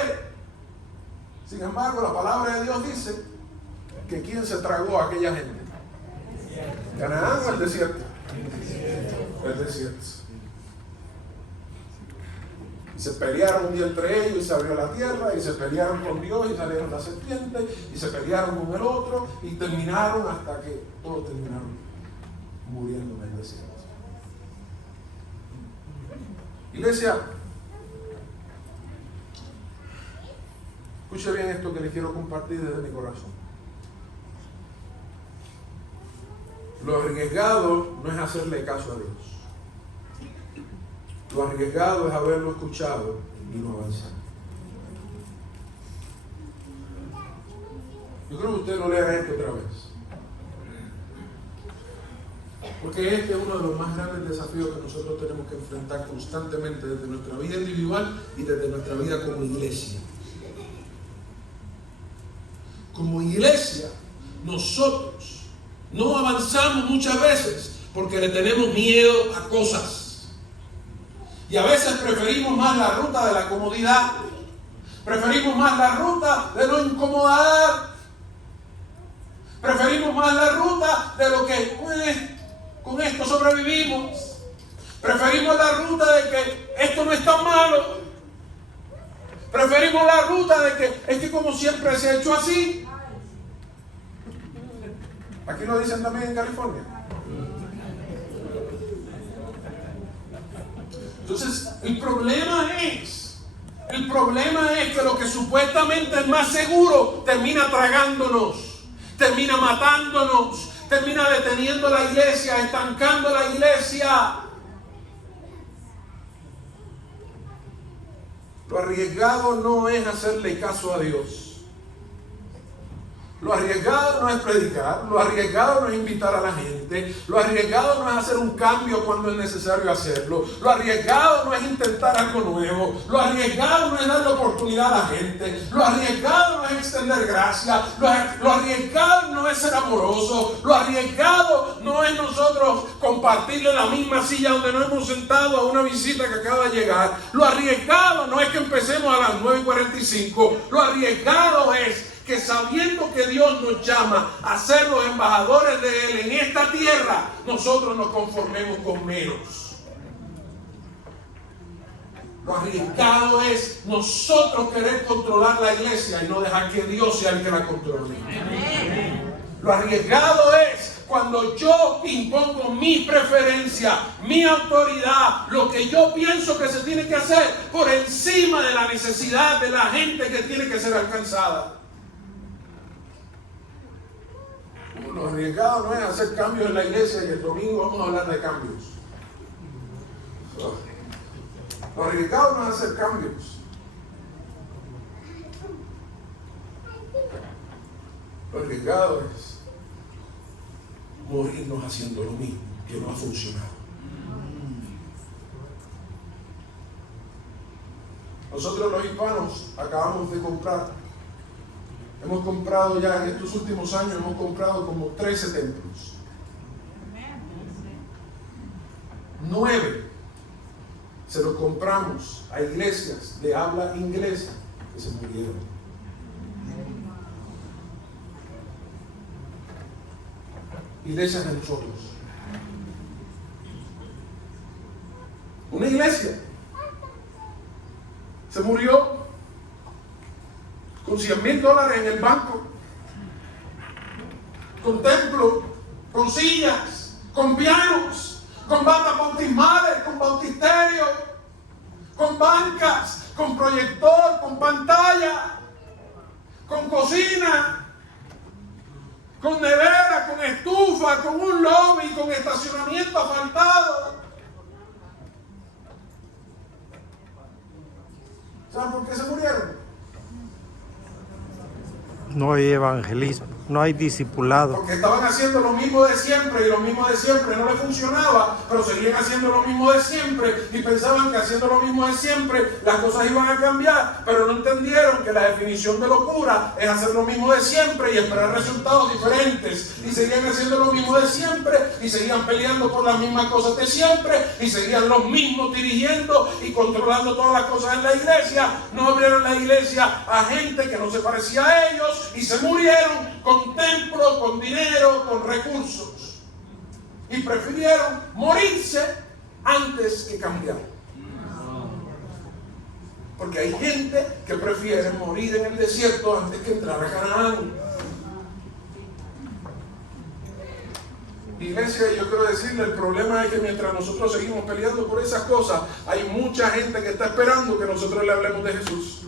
Sin embargo, la palabra de Dios dice que ¿quién se tragó a aquella gente? ¿Canaán o el desierto? El desierto. Y se pelearon un día entre ellos y se abrió la tierra, y se pelearon con Dios y salieron las serpientes, y se pelearon con el otro, y terminaron hasta que todos terminaron muriendo en el desierto. Iglesia, escuche bien esto que les quiero compartir desde mi corazón. Lo arriesgado no es hacerle caso a Dios. Lo arriesgado es haberlo escuchado y no avanzar. Yo creo que usted lo lea esto otra vez. Porque este es uno de los más grandes desafíos que nosotros tenemos que enfrentar constantemente desde nuestra vida individual y desde nuestra vida como iglesia. Como iglesia, nosotros no avanzamos muchas veces porque le tenemos miedo a cosas. Y a veces preferimos más la ruta de la comodidad. Preferimos más la ruta de no incomodar. Preferimos más la ruta de lo que con esto sobrevivimos. Preferimos la ruta de que esto no es tan malo. Preferimos la ruta de que es que como siempre se ha hecho así. Aquí lo dicen también en California. Entonces, el problema es que lo que supuestamente es más seguro termina tragándonos, termina matándonos, termina deteniendo la iglesia, estancando la iglesia. Lo arriesgado no es hacerle caso a Dios. Lo arriesgado no es predicar, lo arriesgado no es invitar a la gente, lo arriesgado no es hacer un cambio cuando es necesario hacerlo, lo arriesgado no es intentar algo nuevo, lo arriesgado no es darle oportunidad a la gente, lo arriesgado no es extender gracia, lo arriesgado no es ser amoroso, lo arriesgado no es nosotros compartirle la misma silla donde nos hemos sentado a una visita que acaba de llegar, lo arriesgado no es que empecemos a las 9:45, lo arriesgado es que sabiendo que Dios nos llama a ser los embajadores de Él en esta tierra, nosotros nos conformemos con menos. Lo arriesgado es nosotros querer controlar la iglesia y no dejar que Dios sea el que la controle. Lo arriesgado es cuando yo impongo mi preferencia, mi autoridad, lo que yo pienso que se tiene que hacer por encima de la necesidad de la gente que tiene que ser alcanzada. Lo arriesgado no es hacer cambios en la iglesia y el domingo vamos a hablar de cambios. Lo arriesgado no es hacer cambios. Lo arriesgado es morirnos haciendo lo mismo que no ha funcionado. Nosotros los hispanos acabamos de comprar, hemos comprado ya en estos últimos años, hemos comprado como 13 templos. 9 se los compramos a iglesias de habla inglesa que se murieron. Iglesias de nosotros. Una iglesia se murió con $100,000 en el banco, con templo, con sillas, con pianos, con bandas bautismales, con bautisterio, con bancas, con proyector, con pantalla, con cocina, con nevera, con estufa, con un lobby, con estacionamiento asfaltado. ¿Saben por qué se murieron? No hay evangelismo, no hay discipulado. Porque estaban haciendo lo mismo de siempre y lo mismo de siempre no les funcionaba, pero seguían haciendo lo mismo de siempre y pensaban que haciendo lo mismo de siempre las cosas iban a cambiar, pero no entendieron que la definición de locura es hacer lo mismo de siempre y esperar resultados diferentes, y seguían haciendo lo mismo de siempre y seguían peleando por las mismas cosas de siempre y seguían los mismos dirigiendo y controlando todas las cosas en la iglesia. No abrieron la iglesia a gente que no se parecía a ellos y se murieron con templo, con dinero, con recursos, y prefirieron morirse antes que cambiar. Porque hay gente que prefiere morir en el desierto antes que entrar a Canaán. Iglesia, yo quiero decirle, el problema es que mientras nosotros seguimos peleando por esas cosas, hay mucha gente que está esperando que nosotros le hablemos de Jesús.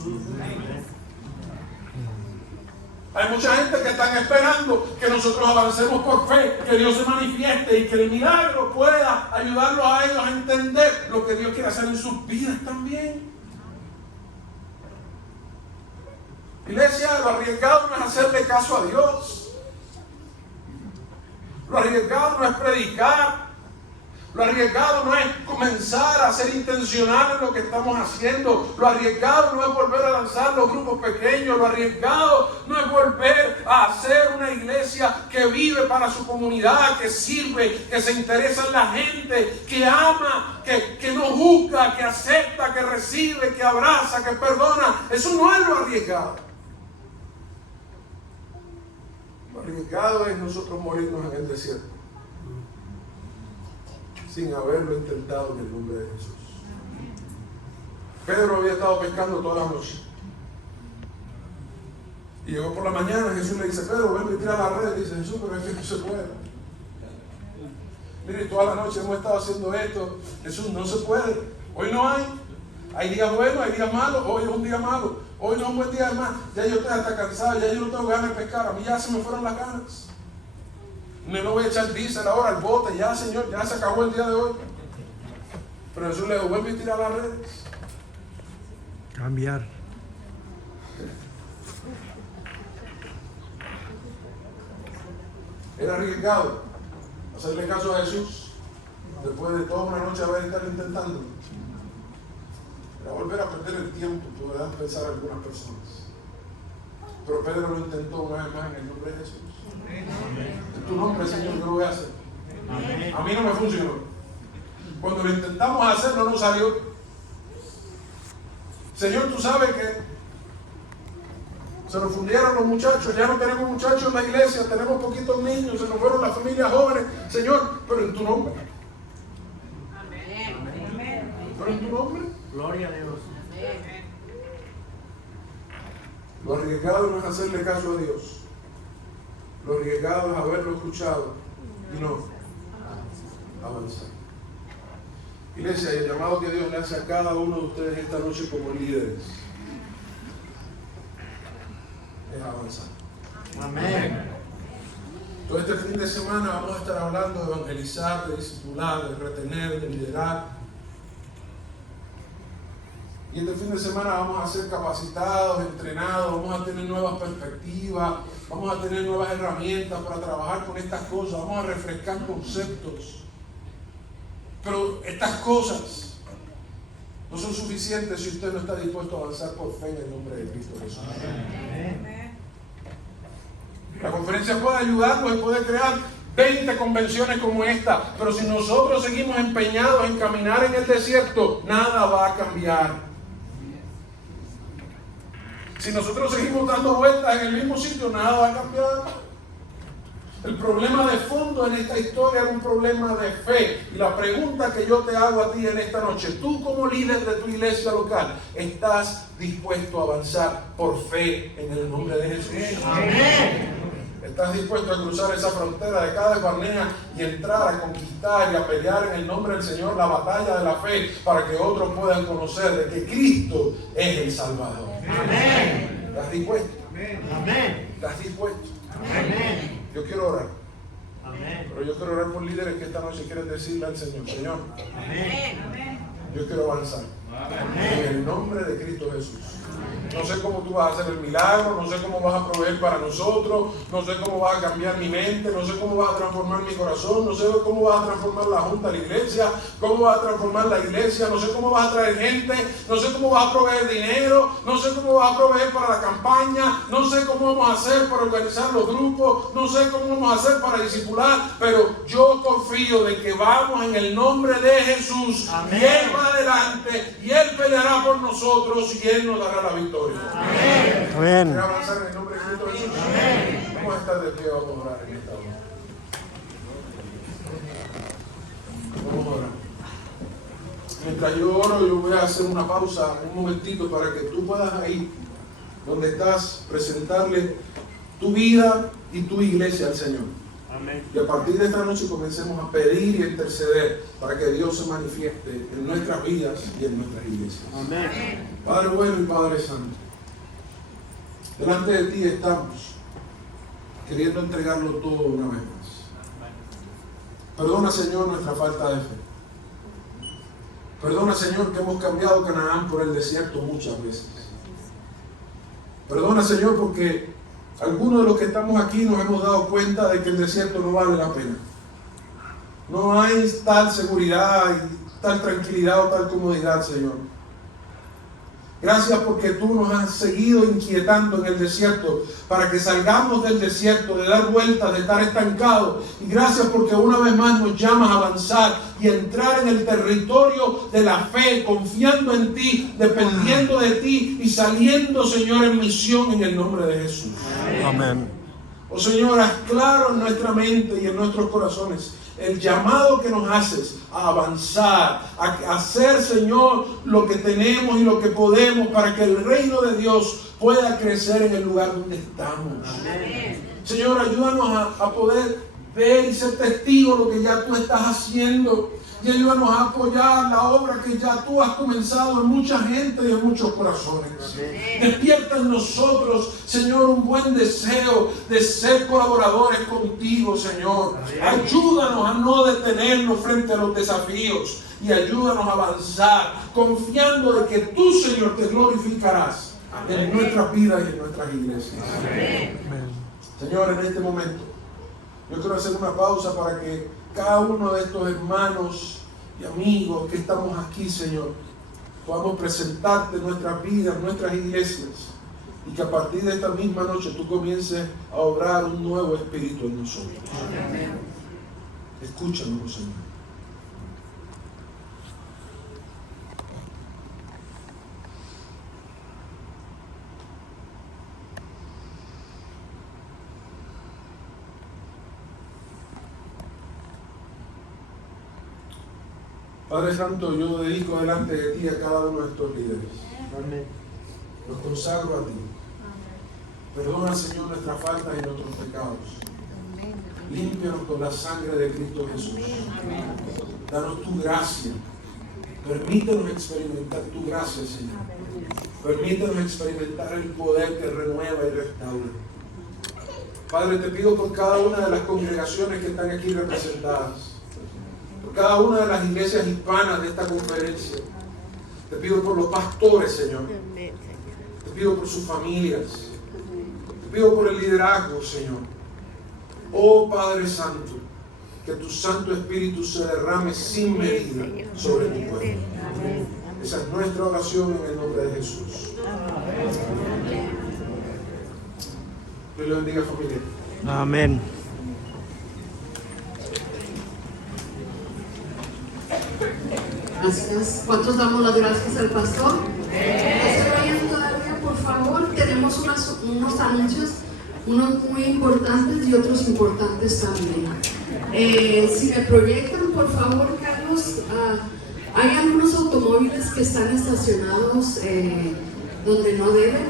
Hay mucha gente que están esperando que nosotros avancemos por fe, que Dios se manifieste y que el milagro pueda ayudarlos a ellos a entender lo que Dios quiere hacer en sus vidas también. Iglesia, lo arriesgado no es hacerle caso a Dios. Lo arriesgado no es predicar. Lo arriesgado no es comenzar a ser intencional en lo que estamos haciendo. Lo arriesgado no es volver a lanzar los grupos pequeños. Lo arriesgado no es volver a hacer una iglesia que vive para su comunidad, que sirve, que se interesa en la gente, que ama, que no juzga, que acepta, que recibe, que abraza, que perdona. Eso no es lo arriesgado. Lo arriesgado es nosotros morirnos en el desierto sin haberlo intentado en el nombre de Jesús. Pedro había estado pescando toda la noche y llegó por la mañana. Jesús le dice: Pedro, ven y tira la red. Dice Jesús: pero es que no se puede. Mire, toda la noche hemos estado haciendo esto. Jesús, no se puede. Hoy no hay. Hay días buenos, hay días malos. Hoy es un día malo. Hoy no es un buen día más. Ya yo estoy hasta cansado, ya yo no tengo ganas de pescar. A mí ya se me fueron las ganas. No voy a echar diésel ahora al bote. Ya, Señor, ya se acabó el día de hoy. Pero Jesús le dijo: vuelve y tira las redes. Cambiar. Era arriesgado hacerle caso a Jesús después de toda una noche haber estado intentando. Era volver a perder el tiempo, podrán pensar algunas personas. Pero Pedro lo intentó una vez más en el nombre de Jesús. En tu nombre, Señor, yo lo voy a hacer. A mí no me funcionó. Cuando lo intentamos hacer, no nos salió. Señor, tú sabes que se nos fundieron los muchachos. Ya no tenemos muchachos en la iglesia, tenemos poquitos niños, se nos fueron las familias jóvenes. Señor, pero en tu nombre. Pero en tu nombre. Gloria a Dios. Lo arriesgado no es hacerle caso a Dios. Lo arriesgado es haberlo escuchado y no avanzar. Iglesia, el llamado que Dios le hace a cada uno de ustedes esta noche como líderes es avanzar. Amén. Todo este fin de semana vamos a estar hablando de evangelizar, de discipular, de retener, de liderar. Y este fin de semana vamos a ser capacitados, entrenados, vamos a tener nuevas perspectivas, vamos a tener nuevas herramientas para trabajar con estas cosas, vamos a refrescar conceptos. Pero estas cosas no son suficientes si usted no está dispuesto a avanzar por fe en el nombre de Cristo Jesús. La conferencia puede ayudarnos y puede crear 20 convenciones como esta, pero si nosotros seguimos empeñados en caminar en el desierto, nada va a cambiar. Si nosotros seguimos dando vueltas en el mismo sitio, nada va a cambiar. El problema de fondo en esta historia es un problema de fe. Y la pregunta que yo te hago a ti en esta noche, tú como líder de tu iglesia local, ¿estás dispuesto a avanzar por fe en el nombre de Jesús? Amén. ¿Estás dispuesto a cruzar esa frontera de cada Barnea y entrar a conquistar y a pelear en el nombre del Señor la batalla de la fe para que otros puedan conocer de que Cristo es el Salvador? Amén. ¿Estás dispuesto? Amén. ¿Estás dispuesto? Amén. Yo quiero orar. Amén. Pero yo quiero orar por líderes que esta noche quieren decirle al Señor, Señor, amén, yo quiero avanzar. Amén. En el nombre de Cristo Jesús. No sé cómo tú vas a hacer el milagro, no sé cómo vas a proveer para nosotros, no sé cómo vas a cambiar mi mente, no sé cómo vas a transformar mi corazón, no sé cómo vas a transformar la junta de la iglesia, cómo vas a transformar la iglesia, no sé cómo vas a traer gente, no sé cómo vas a proveer dinero, no sé cómo vas a proveer para la campaña, no sé cómo vamos a hacer para organizar los grupos, no sé cómo vamos a hacer para discipular, pero yo confío de que vamos en el nombre de Jesús. Amén. Y Él va adelante y Él peleará por nosotros y Él nos dará la victoria. Amén. Amén. ¿Quiere avanzar en el nombre de Cristo Jesús? Amén. Vamos a estar de pie, vamos a orar en esta hora. Vamos a orar. Mientras yo oro, yo voy a hacer una pausa, un momentito, para que tú puedas ahí, donde estás, presentarle tu vida y tu iglesia al Señor. Amén. Y a partir de esta noche comencemos a pedir y a interceder para que Dios se manifieste en nuestras vidas y en nuestras iglesias. Amén. Padre bueno y Padre santo, delante de ti estamos queriendo entregarlo todo una vez más. Perdona, Señor, nuestra falta de fe. Perdona, Señor, que hemos cambiado Canaán por el desierto muchas veces. Perdona, Señor, porque algunos de los que estamos aquí nos hemos dado cuenta de que el desierto no vale la pena. No hay tal seguridad y tal tranquilidad o tal comodidad, Señor. Gracias porque tú nos has seguido inquietando en el desierto para que salgamos del desierto, de dar vueltas, de estar estancados. Y gracias porque una vez más nos llamas a avanzar y a entrar en el territorio de la fe, confiando en ti, dependiendo de ti y saliendo, Señor, en misión en el nombre de Jesús. Amén. Oh Señor, haz claro en nuestra mente y en nuestros corazones el llamado que nos haces a avanzar, a hacer, Señor, lo que tenemos y lo que podemos para que el reino de Dios pueda crecer en el lugar donde estamos. Amén. Señor, ayúdanos a poder ver y ser testigos de lo que ya tú estás haciendo. Y ayúdanos a apoyar la obra que ya tú has comenzado en mucha gente y en muchos corazones. Amén. Despierta en nosotros, Señor, un buen deseo de ser colaboradores contigo, Señor. Amén. Ayúdanos a no detenernos frente a los desafíos y ayúdanos a avanzar, confiando de que tú, Señor, te glorificarás. Amén. En nuestras vidas y en nuestras iglesias. Amén. Señor, en este momento yo quiero hacer una pausa para que cada uno de estos hermanos y amigos que estamos aquí, Señor, podamos presentarte nuestras vidas, nuestras iglesias, y que a partir de esta misma noche tú comiences a obrar un nuevo espíritu en nosotros. Amén. Escúchanos, Señor. Padre Santo, yo dedico delante de ti a cada uno de estos líderes. Amén. Los consagro a ti. Perdona, Señor, nuestras faltas y nuestros pecados. Límpianos con la sangre de Cristo Jesús. Danos tu gracia. Permítenos experimentar tu gracia, Señor. Permítenos experimentar el poder que renueva y restaura. Padre, te pido por cada una de las congregaciones que están aquí representadas, por cada una de las iglesias hispanas de esta conferencia. Te pido por los pastores, Señor. Te pido por sus familias. Te pido por el liderazgo, Señor. Oh Padre Santo, que tu Santo Espíritu se derrame sin medida sobre tu pueblo. Esa es nuestra oración en el nombre de Jesús. Dios le bendiga, familia. Amén. Gracias. ¿Cuántos damos las gracias al pastor? Todavía, por favor, tenemos unos anuncios, unos muy importantes y otros importantes también. Si me proyectan, por favor, Carlos, hay algunos automóviles que están estacionados donde no deben.